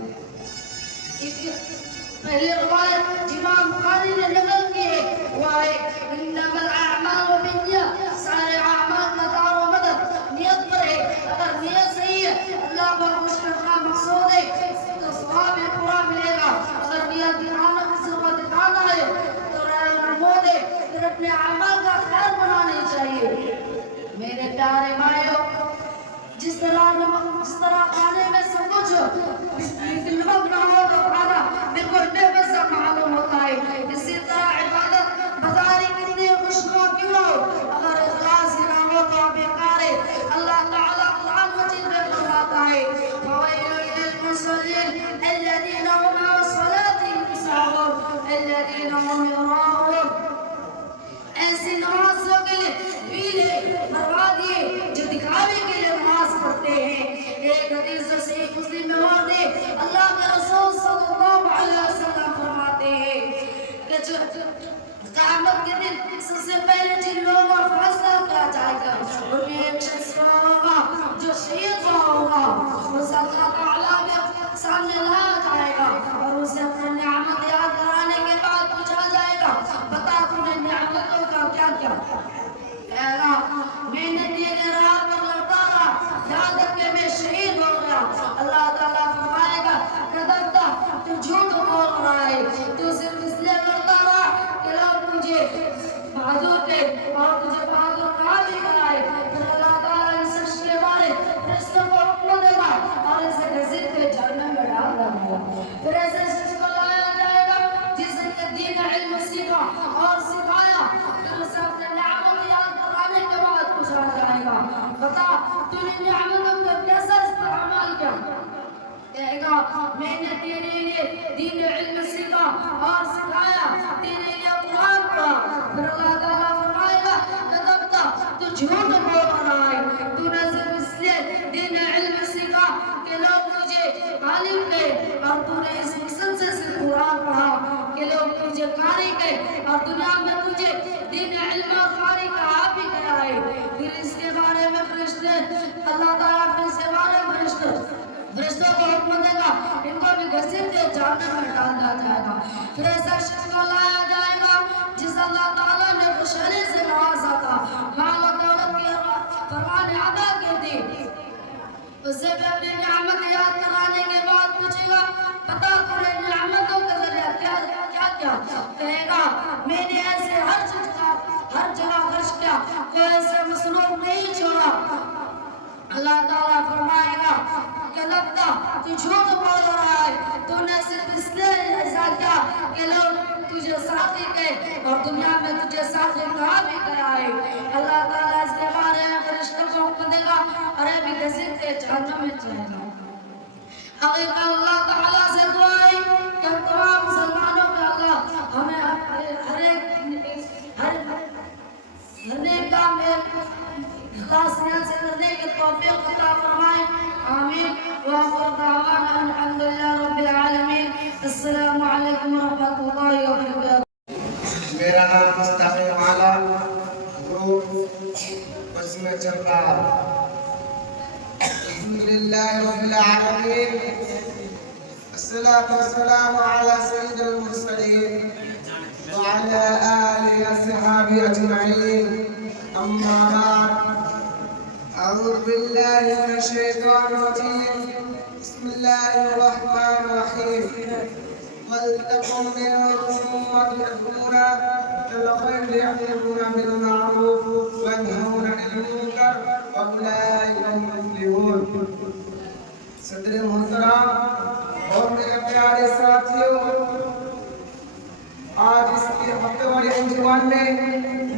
पहले रिवायत इमाम बुखारी ने नकल की है, वो है इन्नमल अअमालु बिन्नियत, सारे अमाल का दारो मदद नियत पर है। अगर नियत सही है, अल्लाह को खुश करना मकसूद है तो सवाब पूरा मिलेगा। अगर नियत दिखाना किसी को दिखाना है तो रहमत है, फिर अपने अमाल का ख्याल बनाना चाहिए। मेरे प्यारे भाइयों, जिस तरह खाने में सब कुछ नमक ना हो तो खाना बिल्कुल बेमज़ा मालूम होता है, इसी तरह इबादत बाज़ारी कितनी खुशनुमा क्यों हो, अगर इखलास ही ना हो तो बेकार है। अल्लाह ताला कुरान मजीद में फरमाता है, फ़वैलुल लिल मुसल्लीन अल्लज़ीना हुम अन सलातिहिम साहून अल्लज़ीना हुम युराऊन। ऐसी नमाज़ों के लिए पीले बर्बादी जो दिखावे के लिए नमाज पढ़ते हैं। एक हदीस सहीह मुस्लिम में और दे अल्लाह के रसूल सल्लल्लाहु अलैहि वसल्लम फरमाते हैं कि जो क़यामत के दिन सबसे पहले जिन लोगों का फैसला किया जाएगा उनमें एक शख्स होगा जो शहीद होगा, उसे अल्लाह ताला के सामने लाया जाएगा और उसे अपनी नियामत याद कराने के बाद पूछा जाएगा, बता तूने नियामतों का क्या क्या कहेगा, मैंने तेरे राह पर लौटा रहा, यहाँ तक कि मैं शहीद हो गया। अल्लाह ताला फरमाएगा, कदबता, तू झूठ बोल रहा है, तू सिर्फ इसलिए लौटा रहा कि लोग तुझे बहादुर थे और तुझे बहादुर कहा भी गया है। फिर अल्लाह ताला इस शख्स के बारे फरिश्तों को हुक्म देगा और इसे घसीट के जहन्नम में डाल देगा। फिर ऐसे शख्स को लाया जाएगा जिसने दीन इल्म सीखा और सिखाया, फिर उसे अपने नियामत याद कराने के बाद पूछा जाएगा, बता तूने नियामतों का कैसा इस्तेमाल किया, कहेगा मैंने तेरे लिए दीन इल्म सीखा और सिखाया, तेरे लिए कुरान पढ़ा। फिर अल्लाह ताला फरमाएगा, कदबता, तू झूठ बोल रहा है, तूने सिर्फ इसलिए दीन इल्म सीखा कि लोग तुझे आलिम कहे और तूने इस मकसद से सिर्फ कुरान पढ़ा कि लोग तुझे कारी कहे और दुनिया में तुझे दीन इल्म और कारी कहा भी गया है। फिर इसके बारे में फरिश्ते अल्लाह ताला फिर इसके बारे में फरिश्तों को हुक्म देगा, इनको भी घसीट के जहन्नम में डाल दिया जाएगा। फिर ऐसा शख्स को लाया जाएगा जिस अल्लाह ताला ने खुशहाली से नवाजा था, माल और दौलत की फरमान अदा की थी, उसे भी अपनी नियामत याद कराने के कहेगा मैंने ऐसे हर जगह खर्च किया, कोई ऐसे मसरूफ नहीं छोड़ा। अल्लाह ताला फरमाएगा कि लगता तू झूठ बोल रहा है, तूने सिर्फ इसलिए ऐसा किया कि लोग तुझे साथी कहे और दुनिया में तुझे साथी कहा भी गया है। अल्लाह ताला इसके बारे में फरिश्तों को हुक्म देगा, अरे भी घसीट के जहन्नम में चले जाओ। अगर अल्लाह ताला से दुआ है कि तमाम मुसलमानों में अल्लाह हमें हर नेक काम में इखलास से करने की तौफीक अता फरमाए। आमीन। व आखिर दावाना अल्हम्दुलिल्लाह रब्बिल आलमीन। अस्सलामु अलैकुम व रहमतुल्लाहि व बरकातहू। मेरा नाम मुस्ताफी वाला बस में चल रहा। अल्हम्दुलिल्लाह रब्बिल आलमीन, अस्सलातु वस्सलामु अला सय्यिदिल मुरसलीन व अला आलिहि व अस्हाबिहि अजमईन। अम्मा बाद, अऊज़ु बिल्लाहि मिनश शैतानिर रजीम। बिस्मिल्लाहिर रहमानिर रहीम। वलतकुम मिनकुम उम्मतुन यद'ऊना इलल खैरि यa'मुरूना बिल मअरूफ व यनहौना 'अनिल मुनकर व उलाइका हुमुल मुफ्लिहून। सदर मोहतरम और मेरे प्यारे साथियों, आज इसके हफ्ते वाले अंजुमन में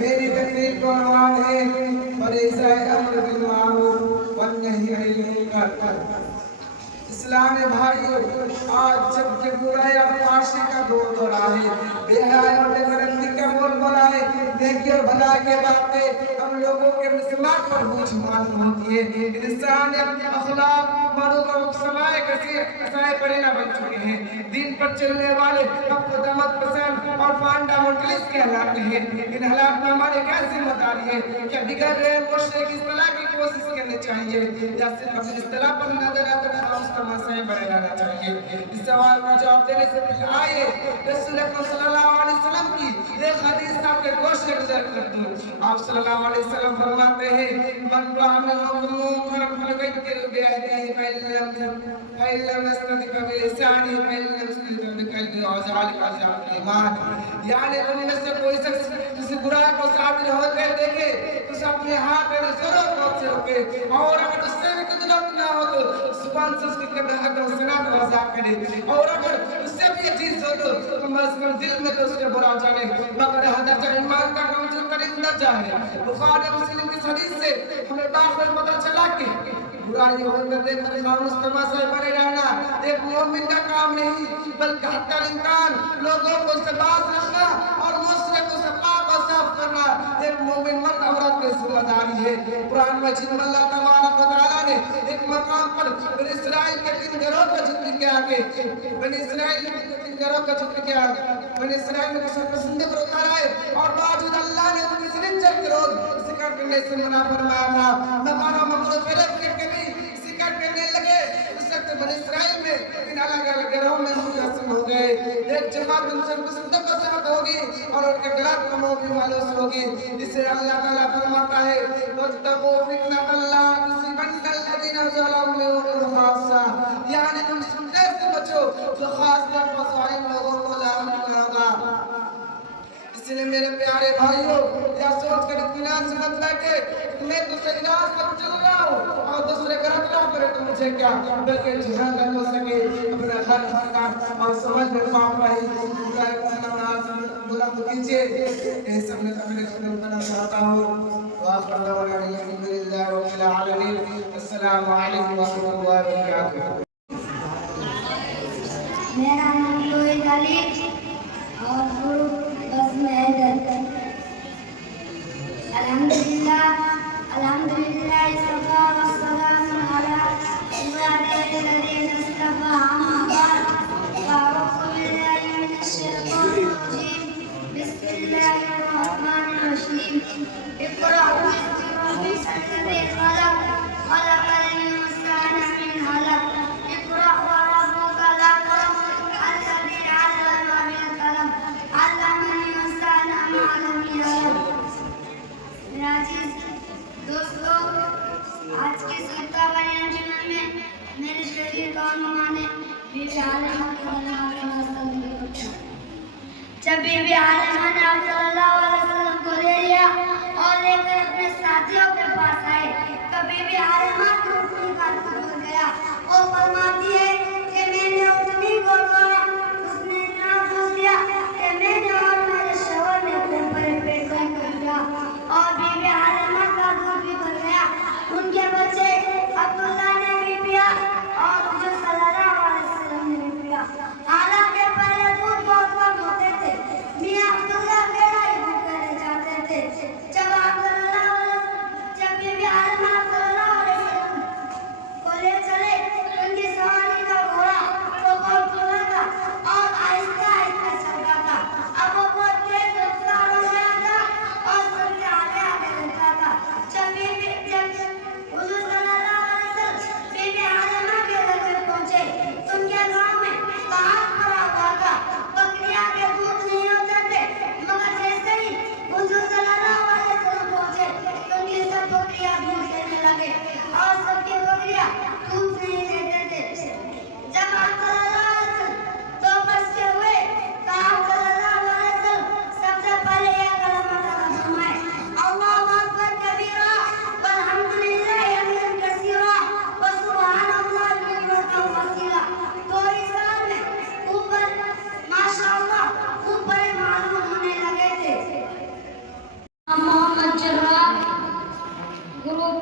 मेरी तकरीर का उन्वान है फरीज़ाए अम्र बिल मारूफ व नही अनिल मुनकर। इस्लामी भाइयों, आज जब बुराई और फाशी का दौर हो रहा है, बेहयाई और बेगैरती का बोल बोला है, नेकी और भलाई के बातें हम लोगों के मुसलमान पर बोझ मालूम होती है। इंसान अपने अखलाक मर्दों का समाए कसाए परिणा बन चुके हैं। दिन पर चलने वाले अब कदमत पसंद और फंडामेंटलिस्ट कहलाते हैं। इन हालात में हमारी क्या जिम्मेदारी है? क्या बिगड़ रहे मुश्रिक की इस्लाह की कोशिश करनी चाहिए या सिर्फ अपनी इस्लाह पर नजर रखकर उस तमाशे में बने रहना चाहिए? इस सवाल का जवाब देने से पहले आइए रसूल अकरम सल्लल्लाहु अलैहि वसल्लम की एक हदीस आपके गोश से गुजर कर दूं। आप सल्लल्लाहु अलैहि वसल्लम फरमाते हैं, मन रामिनुकुम मुनकरन फलयगय्यिरहु बियदिही फइल्लम यस्ततिअ बिलिसानिही फइल्लम यस्ततिअ बिक़ल्बिही व ज़ालिका अज़अफुल ईमान। यानी तुम में से कोई शख्स किसी बुराई को साबित होते देखे तो उसे अपने हाथ में जोरों से रोके, और अगर उससे भी कुछ ना हो तो जुबान से उसकी कबीहत और सना को वज़ा करे, और अगर उससे भी ये चीज हो तो कम से कम दिल में तो उसके बुरा जाने, मगर हदर चाहे ईमान का कमजोर करीब न चाहे। बुखारी मुस्लिम की हदीस से हमें बाखबर पता चला कि बुराई होकर देखकर खामोश तमाशा बने रहना एक मोमिन का काम नहीं, बल्कि हत्या इंसान लोगों को से बात रखना और मुश्रिक को से पाक और साफ करना एक मोमिन मर्द औरत की जिम्मेदारी है। कुरान में जिन अल्लाह तबारक व तआला ने एक मकाम पर बनी इस्राइल के 3 घरों का जिक्र किया कि बनी इस्राइल के 3 घरों का जिक्र किया। बनी इस्राइल में किसी पसंदे पर उतारा है और बावजूद अल्लाह ने उनकी सिलसिले के रोज जिक्र करने से मना फरमाया था। मकानों में मुरफिलत करके भी जिक्र करने लगे। उस वक्त बनी इस्राइल में इन अलग-अलग घरों में मुनक़सिम हो गए। एक जमात उनसे पसंदे को साथ होगी और उनके गलत कामों भी मालूम होगी। इसे अल्लाह ताला फरमाता है, वत्तक़ू फितनतल ला तुसीबन्नल लज़ीना ज़लमू मिनकुम खास्सा। यानी तुम फितने से बचो जो खास तौर पर ज़ालिम लोगों को लानत होगा। इसलिए मेरे प्यारे भाइयों, या सोच कर इत्मीनान से मत बैठे मैं तो सही राह पर चल रहा हूँ और दूसरे गलत राह पर तो मुझे क्या, बल्कि जिहाद हो सके अपना हर हरकत और समझ में पा पाए बुलंद कीजिए। ये सब मैं अपने खत्म करना चाहता हूँ। वाखिर दअवाना अल्हम्दुलिल्लाहि रब्बिल आलमीन। अस्सलामु अलैकुम व रहमतुल्लाहि व बरकातहू। मेरा नाम लोहित अली और ग्रुप बस में हैदर। अल्हम्दुलिल्लाह अल्हम्दुलिल्लाह सल्लल्लाहु अलैहि वसल्लम अला इबादिल्लज़ीना इस्तफ़ा अम्मा बाद। अऊज़ु बिल्लाहि मिनश शैतानिर रजीम। बिस्मिल्लाहिर रहमानिर रहीम। इक़रा बिस्मि रब्बिकल्लज़ी खलक़ खलक़ल इंसाना मिन अलक़। इक़रा व रब्बुकल अकरम अल्लज़ी अल्लम बिल कलम अल्लमल इंसाना मा lam यअलम। दोस्तों, आज के सप्ताह वाले अंजुमन में मेरे शरीर का उन्होंने बीबी हालिमा के जब बीबी आलिमा ने आप सल्लल्लाहु अलैहि वसल्लम को ले लिया और लेकर अपने साथियों के पास आए, कभी भी आलिमा को उठने का हो गया। वो फरमाती है कि मैंने उठनी को कहा, उसने इतना पूछ दिया कि मैंने और मेरे शौहर ने अपने बड़े पेट कर दिया और बीबी आलिमा का दूध भी भर गया। उनके बच्चे अब्दुल्ला ने भी पिया और हुजूर सल्लल्लाहु अलैहि वसल्लम ने भी पिया। हालांकि पहले दूध बहुत कम होते थे, मियां अब्दुल्ला बेड़ा ही दूध करने जाते थे। जब बीबी आलिमा सल्लल्लाहु अलैहि वसल्लम को ले चले, उनकी सवारी का घोड़ा तो बहुत खुला था और आहिस्ता आहिस्ता चलता था। अब वो बहुत तेज रफ्तार हो गया था और सबसे आगे आगे रहता था। जब हुजूर सल्लल्लाहु अलैहि वसल्लम बीबी आलिमा के घर में पहुंचे, उनके गांव में घास पड़ा हुआ था, बकरियां के दूध नहीं होते थे, मगर जैसे ही हुजूर सल्लल्लाहु अलैहि वसल्लम पहुंचे, उनकी सब बकरियां दूध देने लगे और सबकी बकरियां दूध नहीं देते थे। जब आप सल्लल्लाहु अलैहि वसल्लम 2 वर्ष के हुए तो आप सल्लल्लाहु अलैहि वसल्लम सबसे पहले यह कलमा तलब फरमाए, अल्लाहु अकबर कबीरा वल्हम्दुलिल्लाहि हम्दन कसीरा व सुब्हानल्लाहि बुक्रतन व असीला। 2 ही साल में ऊपर माशाअल्लाह खूब बड़े मालूम होने लगे थे। मोहम्मद जर्रा ग्रुप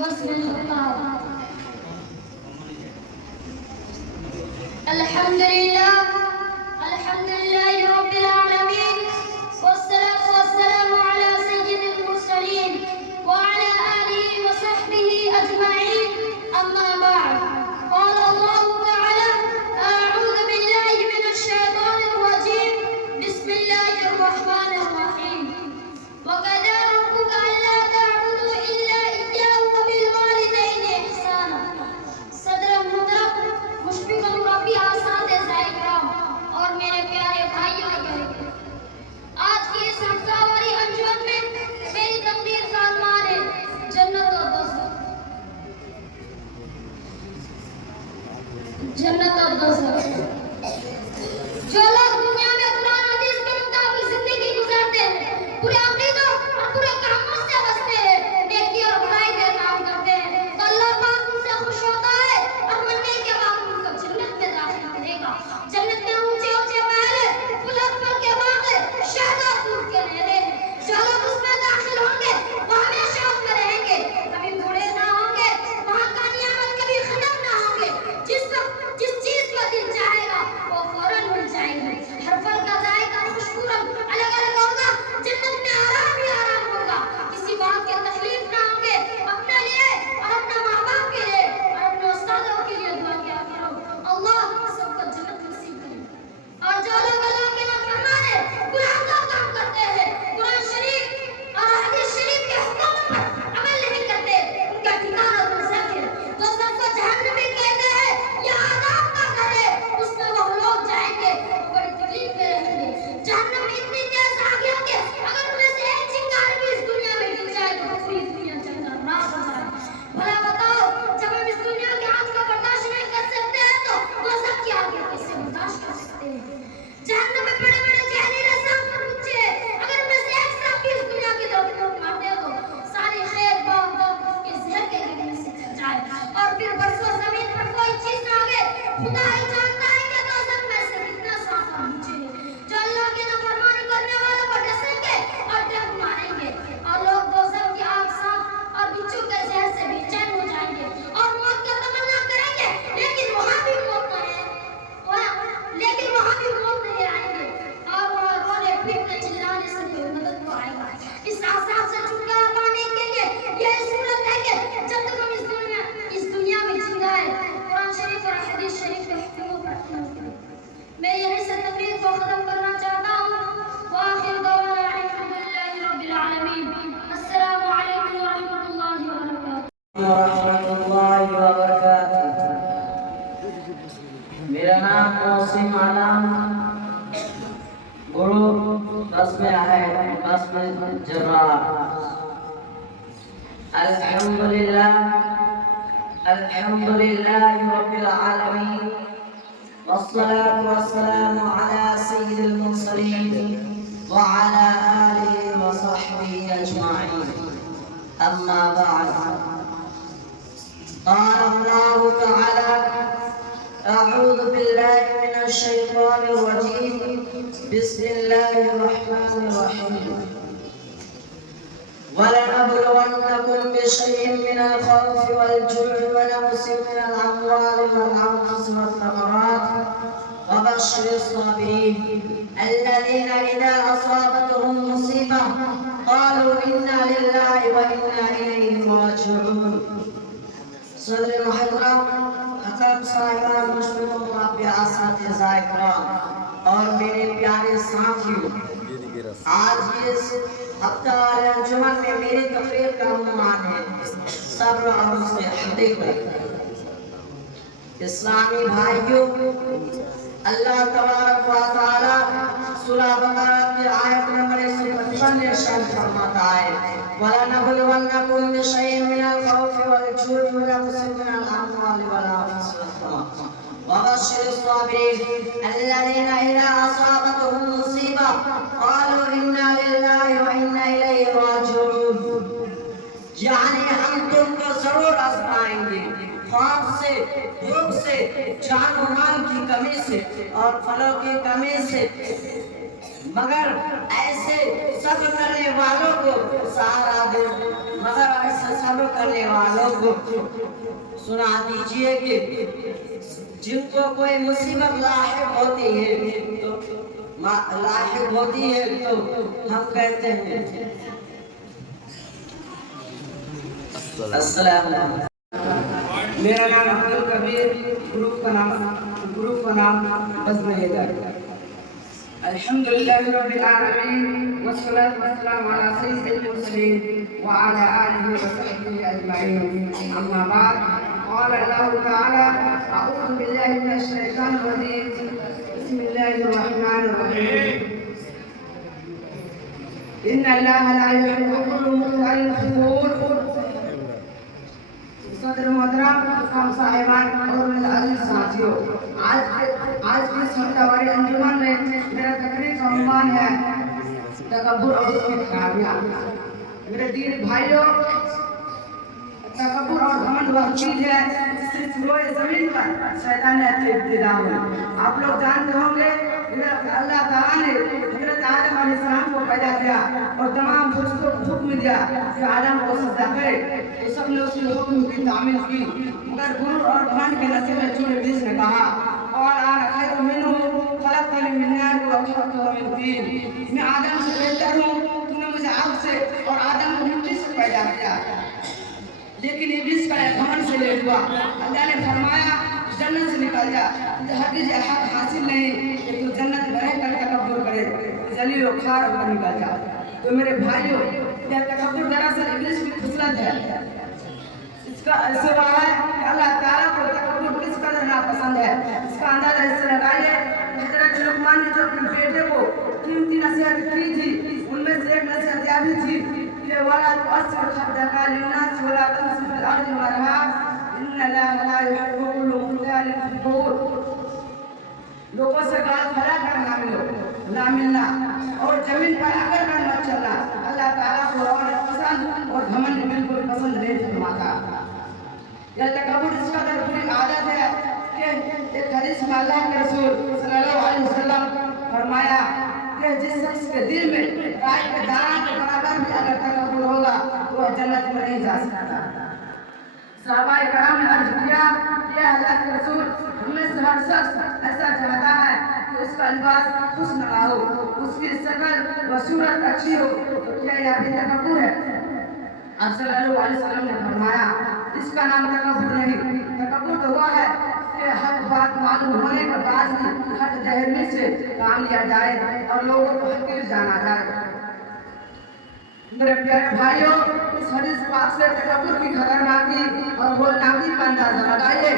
बिस्मिल्लाह। अल्हम्दुलिल्लाह रब्बिल आलमीन वस्सलातु वस्सलामु अला सय्यिदिल मुरसलीन व अला आलिहि व सहबिहि अजमईन, अम्मा बाद। क़ाल अल्लाहु तआला अऊज़ु बिल्लाहि मिनश शैतानिर रजीम, बिस्मिल्लाहिर रहमानिर रहीम। वक़ज़ा रब्बुका अल्ला तअबुदू इल्ला इय्याहु व बिल वालिदैनि इहसाना। सदर मुहतरम मुशफ़िक़ुर रब्बी आसातिज़ा-ए-किराम और मेरे प्यारे भाइयों और बहनों, आज की इस हफ्तावारी अंजुमन में मेरी तकदीर का अनुमान है जन्नत और दोज़ख। जन्नत और दोज़ख। जो लोग दुनिया में कुरान हदीस के मुताबिक जिंदगी गुजारते हैं, पूरे अक़ीदों और पूरे कामों से बचते हैं, नेकी और बुराई के काम करते हैं, तो अल्लाह पाक उनसे खुश होता है और मरने के बाद उनको जन्नत में दाखिल करेगा। जन्नत में ऊंचे ऊंचे महल हैं, फूल फल के बाग हैं, शहद और दूध के नहरें हैं। जो लोग उसमें दाखिल होंगे वो हमेशा उसमें रहेंगे, कभी बूढ़े ना होंगे, वहाँ का नियामत कभी खत्म ना होंगे। जिस चीज को दिल चाहेगा वो फौरन मिल जाएगी। हर फल का जायका खुशबू अलग अलग होगा। जन्नत में आराम ही आराम होगा, किसी बात के तकलीफ ना होंगे। अपने लिए और अपने माँ बाप के लिए और अपने उस्तादों के लिए दुआ किया करो, अल्लाह सबको जन्नत नसीब करे। और जो लोग अल्लाह के नाफरमान हैं, गुनाह का काम करते हैं, कुरान शरीफ और हदीस शरीफ के हुक्मों पर अमल नहीं करते, उनका ठिकाना दोज़ख है। दोज़ख को जहन्नम भी कहते हैं, यह आज़ाब का घर है, उसमें वो लोग जाएंगे वो बड़ी तकलीफ में रहेंगे। जहन्नम में इतनी तेज आग है कि अगर उनमें से एक चिंगारी भी इस दुनिया में गिर जाए तो पूरी दुनिया जलकर राख हो जाए। भला बताओ, जब हम इस दुनिया की आग को बर्दाश्त नहीं कर सकते हैं तो दोज़ख की आग कैसे बर्दाश्त कर सकते हैं? जहन्नम में बड़े बड़े जहरीले सांप और मुच्छे हैं, अगर उनमें से एक सांप भी इस दुनिया की तरफ मार दे तो सारी खैर बात उसके जहर के गिरने से जल जाए और फिर बरसों जमीन पर कोई चीज ना उगे। खुदा ही जानता है कि दोज़ख में से कितना सांप और मुच्छे हैं जो अल्लाह की नाफरमानी करने वालों को डसेंगे और डंक मारेंगे। और लोग दोज़ख की आग, सांप और बिच्छू के जहर से बेचैन हो जाएंगे और मौत की तमन्ना करेंगे, लेकिन वहाँ भी मौत नहीं आएंगे और वहाँ रोने पीटने चिल्लाने से कोई मदद को आएगा। इस आसाब से छुटकारा पाने के लिए यह सूरत है कि जब तक हम इस दुनिया में जिंदा हैं, कुरान शरीफ और हदीस शरीफ के हुक्मों पर अमल करें। मैं यहीं से तकरीर को खत्म करना चाहता हूँ। वाखिर दवाना अल्हम्दुलिल्लाहि रब्बिल आलमीन। अस्सलामु अलैकुम व रहमतुल्लाहि व बरकातुहू। मेरा नाम मौसिम आलम, ग्रुप बस्म जर्रा। अल्हम्दुलिल्लाह रब्बिल आलमीन वस्सलातु वस्सलामु अला सय्यिदिल मुरसलीन أعوذ بالله من الشيطان الرجيم بسم الله الرحمن الرحيم ولنبلونكم بشيء من الخوف والجوع ونقص من الأموال والأنفس والثمرات وبشر الصابرين الذين إذا أصابتهم مصيبة قالوا إنا لله وإنا إليه راجعون صدر محترم खतम साहिबान मुस्लिमों रब्बे अस्सलातु इकराम और मेरे प्यारे साथियों, आज इस हफ्ता वाले अंजुमन में मेरी तकरीर का उन्वान है सब्र और उसके हदे पर। इस्लामी भाइयों, अल्लाह तबारक व तआला सूरह बकरा की आयत नंबर 155 में इरशाद फरमाता है वलनबलवन्नकुम बिशैइन मिनल खौफि वल जु'i व नक़्सिन मिनल अमवालि वल अनफुसि वस्समरात वबश्शिरिस साबिरीन الذين إذا أصابتهم مصيبة قالوا إنا لله وإنا إليه راجعون। यानी हम तुमको जरूर आजमाएंगे, खौफ से, भूख से, जान और माल की कमी से और फलों की कमी से, मगर ऐसे सब्र करने वालों को सहारा दो। मगर ऐसे सब्र करने वालों को सुना दीजिए कि जिनको कोई मुसीबत लाहिक होती है तो हम कहते हैं अस्सलाम वालेकुम। मेरा नाम अब्दुल कबीर, ग्रुप का नाम बज़्म हिदायत। अल्हम्दुलिल्लाह रब्बिल आलमीन वस्सलातु वस्सलामु अला सय्यिदिल मुरसलीन व अला आलिहि व सहबिहि अजमईन। अम्मा बाद, क़ाल अल्लाहु तआला अऊज़ु बिल्लाहि मिनश शैतानिर रजीम बिस्मिल्लाहिर रहमानिर रहीम इन्ना अल्लाहा ला युहिब्बु कुल्ला मुख्तालिन फ़खूर। सदर मोहतरम हम साहिबान और मेरे अजीज साथियों, आज की इस हफ्तावारी अंजुमन में मेरा तकरीर का उन्वान है तकब्बुर और उसकी खराबियां। मेरे दीन भाइयों, तकब्बुर और घमंड वह चीज है सिर्फ रोए जमीन पर शैतान ने इब्तिदा हुई। आप लोग जानते होंगे अल्लाह ताला ने हज़रत आदम अलैहिस्सलाम को पैदा किया और तमाम फरिश्तों को हुक्म दिया कि आदम को सजदा करे, तो सबने उसके हुक्म की तामील की। मगर गुरूर और घमंड के नशे में चूर इब्लीस ने कहा और आना खैरुम मिन्हु खलक़तनी मिन नार व खलक़तहु मिन तीन, मैं आदम से बेहतर हूँ, तूने मुझे आग से और आदम को मिट्टी से पैदा किया। लेकिन इब्लीस का घमंड से ले हुआ। अल्लाह ने फरमाया जन्नत से निकल जा, हकीज हक हासिल नहीं कि तू जन्नत में रहकर तकब्बुर करे, जलील और खार होकर निकल जा। तो मेरे भाइयों, यह तकब्बुर दरअसल इब्लीस की खुसलत है। इसका ऐसे हुआ है कि अल्लाह ताला को तकब्बुर किस कदर नापसंद है। इसका अंदाजा इससे लगाइए हज़रत लुक़मान ने जो अपने बेटे को कीमती नसीहत की थी, उनमें से एक नसीहत यह भी थी कि वला तुअस्सिर खद्दका लिन्नास वला तमशी फिल अर्दि मरहा इन्ना अल्लाह ला युहिब्बु कुल्ला मुख्तालिन फ़खूर। लोगों से गाल फैला कर ना मिलना और जमीन पर आकर कर मत चलना। अल्लाह ताला को रवानत पसंद और घमंड बिल्कुल पसंद नहीं फरमाता। यह तकब्बुर इस कदर बुरी आदत है कि एक हदीस में अल्लाह के रसूल सल्लल्लाहु अलैहि वसल्लम फरमाया कि जिस शख्स के दिल में राई के दाना के बराबर भी अगर तकब्बुर होगा तो वह जन्नत में नहीं जा सकता। सहाबाए कराम ने अर्ज किया, ये अल्लाह के रसूल, हमें से हर शख्स ऐसा चाहता है कि उसका लिबास हुस्न का हो, उसकी शक्ल व सूरत अच्छी हो, तो क्या यह भी तकब्बुर है? आप सल्लल्लाहु अलैहि वसल्लम ने फरमाया इसका नाम तकब्बुर नहीं, तकब्बुर तो हुआ है कि हक बात मालूम होने के बाद भी हक जहली से काम लिया जाए और लोगों को हकीर जाना जाए। मेरे प्यारे भाइयों, इस हदीस पाक से तकब्बुर की खतरनाकी और होलनाकी का अंदाजा लगाइए।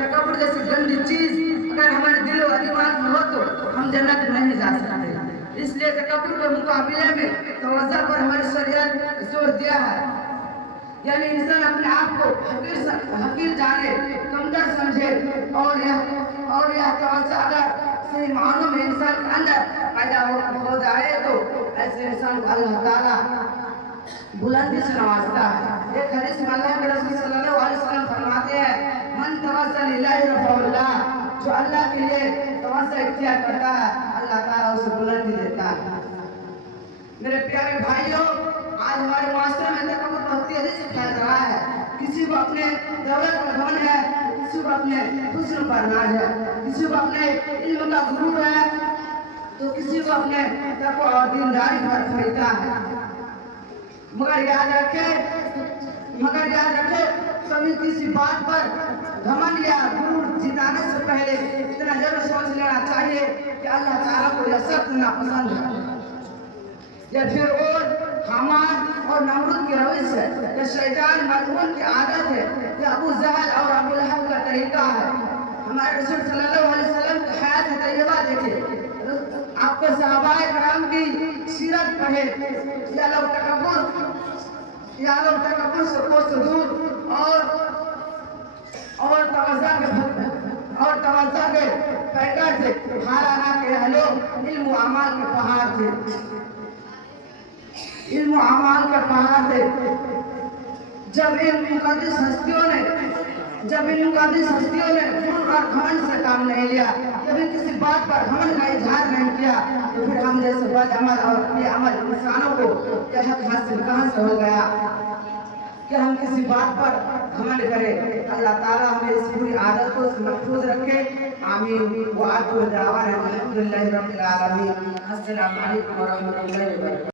तकब्बुर जैसी गंदी चीज अगर हमारे दिल और दिमाग में हो तो हम जन्नत में नहीं जा सकते। इसलिए तकब्बुर के मुकाबले में तवज्जो पर हमारी शरीयत जोर दिया है। यानी इंसान अपने आप को हकीर जाने, कमतर समझे और यह तवज्जो अगर सही मानों में इंसान के अंदर पैदा हो जाए तो ऐसे इंसान को अल्लाह ताला बुलंदी से नवाजता है। एक हदीस में अल्लाह के रसूल सल्लल्लाहु अलैहि वसल्लम फरमाते हैं मन तवस्सल इलैहि रफ़अल्लाह, जो अल्लाह के लिए तवज्जो इख्तियार करता है अल्लाह ताला उसे बुलंदी देता है। मेरे प्यारे भाइयों, आज हमारे माशरे में तकब्बुर बहुत तेजी से फैल रहा है। किसी को अपने दौलत पर घमंड है, किसी को अपने हुस्न पर नाज है, किसी को अपने इल्म का गुरूर है, तो किसी को अपने तकवा और दीनदारी पर खरीदता है। मगर याद रखे कभी किसी बात पर घमंड या गुरूर जिताने से पहले इतना जरूर सोच लेना चाहिए कि अल्लाह ताला को यह सख्त नापसंद है। या फिर और हामान और नमरूद की रविश है, या शैतान मलऊन की आदत है, या अबू जहल और अबू लहब का तरीका है। हमारे रसूल सल्लल्लाहु अलैहि वसल्लम की हयात तैयबा देखे, आपको सहाबाए कराम की सीरत पढ़े, या लोग तकब्बुर से कोस दूर और तवज्जो के पैकर थे। हालाना के लोग इल्म व अमाल के पहाड़ थे, इल्म अमाल के पहाड़ थे। जब इन मुकद्दस हस्तियों ने गुरूर और घमंड से काम नहीं लिया, कभी किसी बात पर घमंड का इजहार नहीं किया, तो फिर हम जैसे बदअमल और बेअमल इंसानों को यह हक हासिल कहाँ से हो गया कि हम किसी बात पर घमंड करें। अल्लाह ताला हमें इस बुरी आदत को महफूज रखे। आमीन। व आखिर दावाना अल्हम्दुलिल्लाहि रब्बिल आलमीन। अस्सलामु अलैकुम व रहमतुल्लाहि व बरकातहू।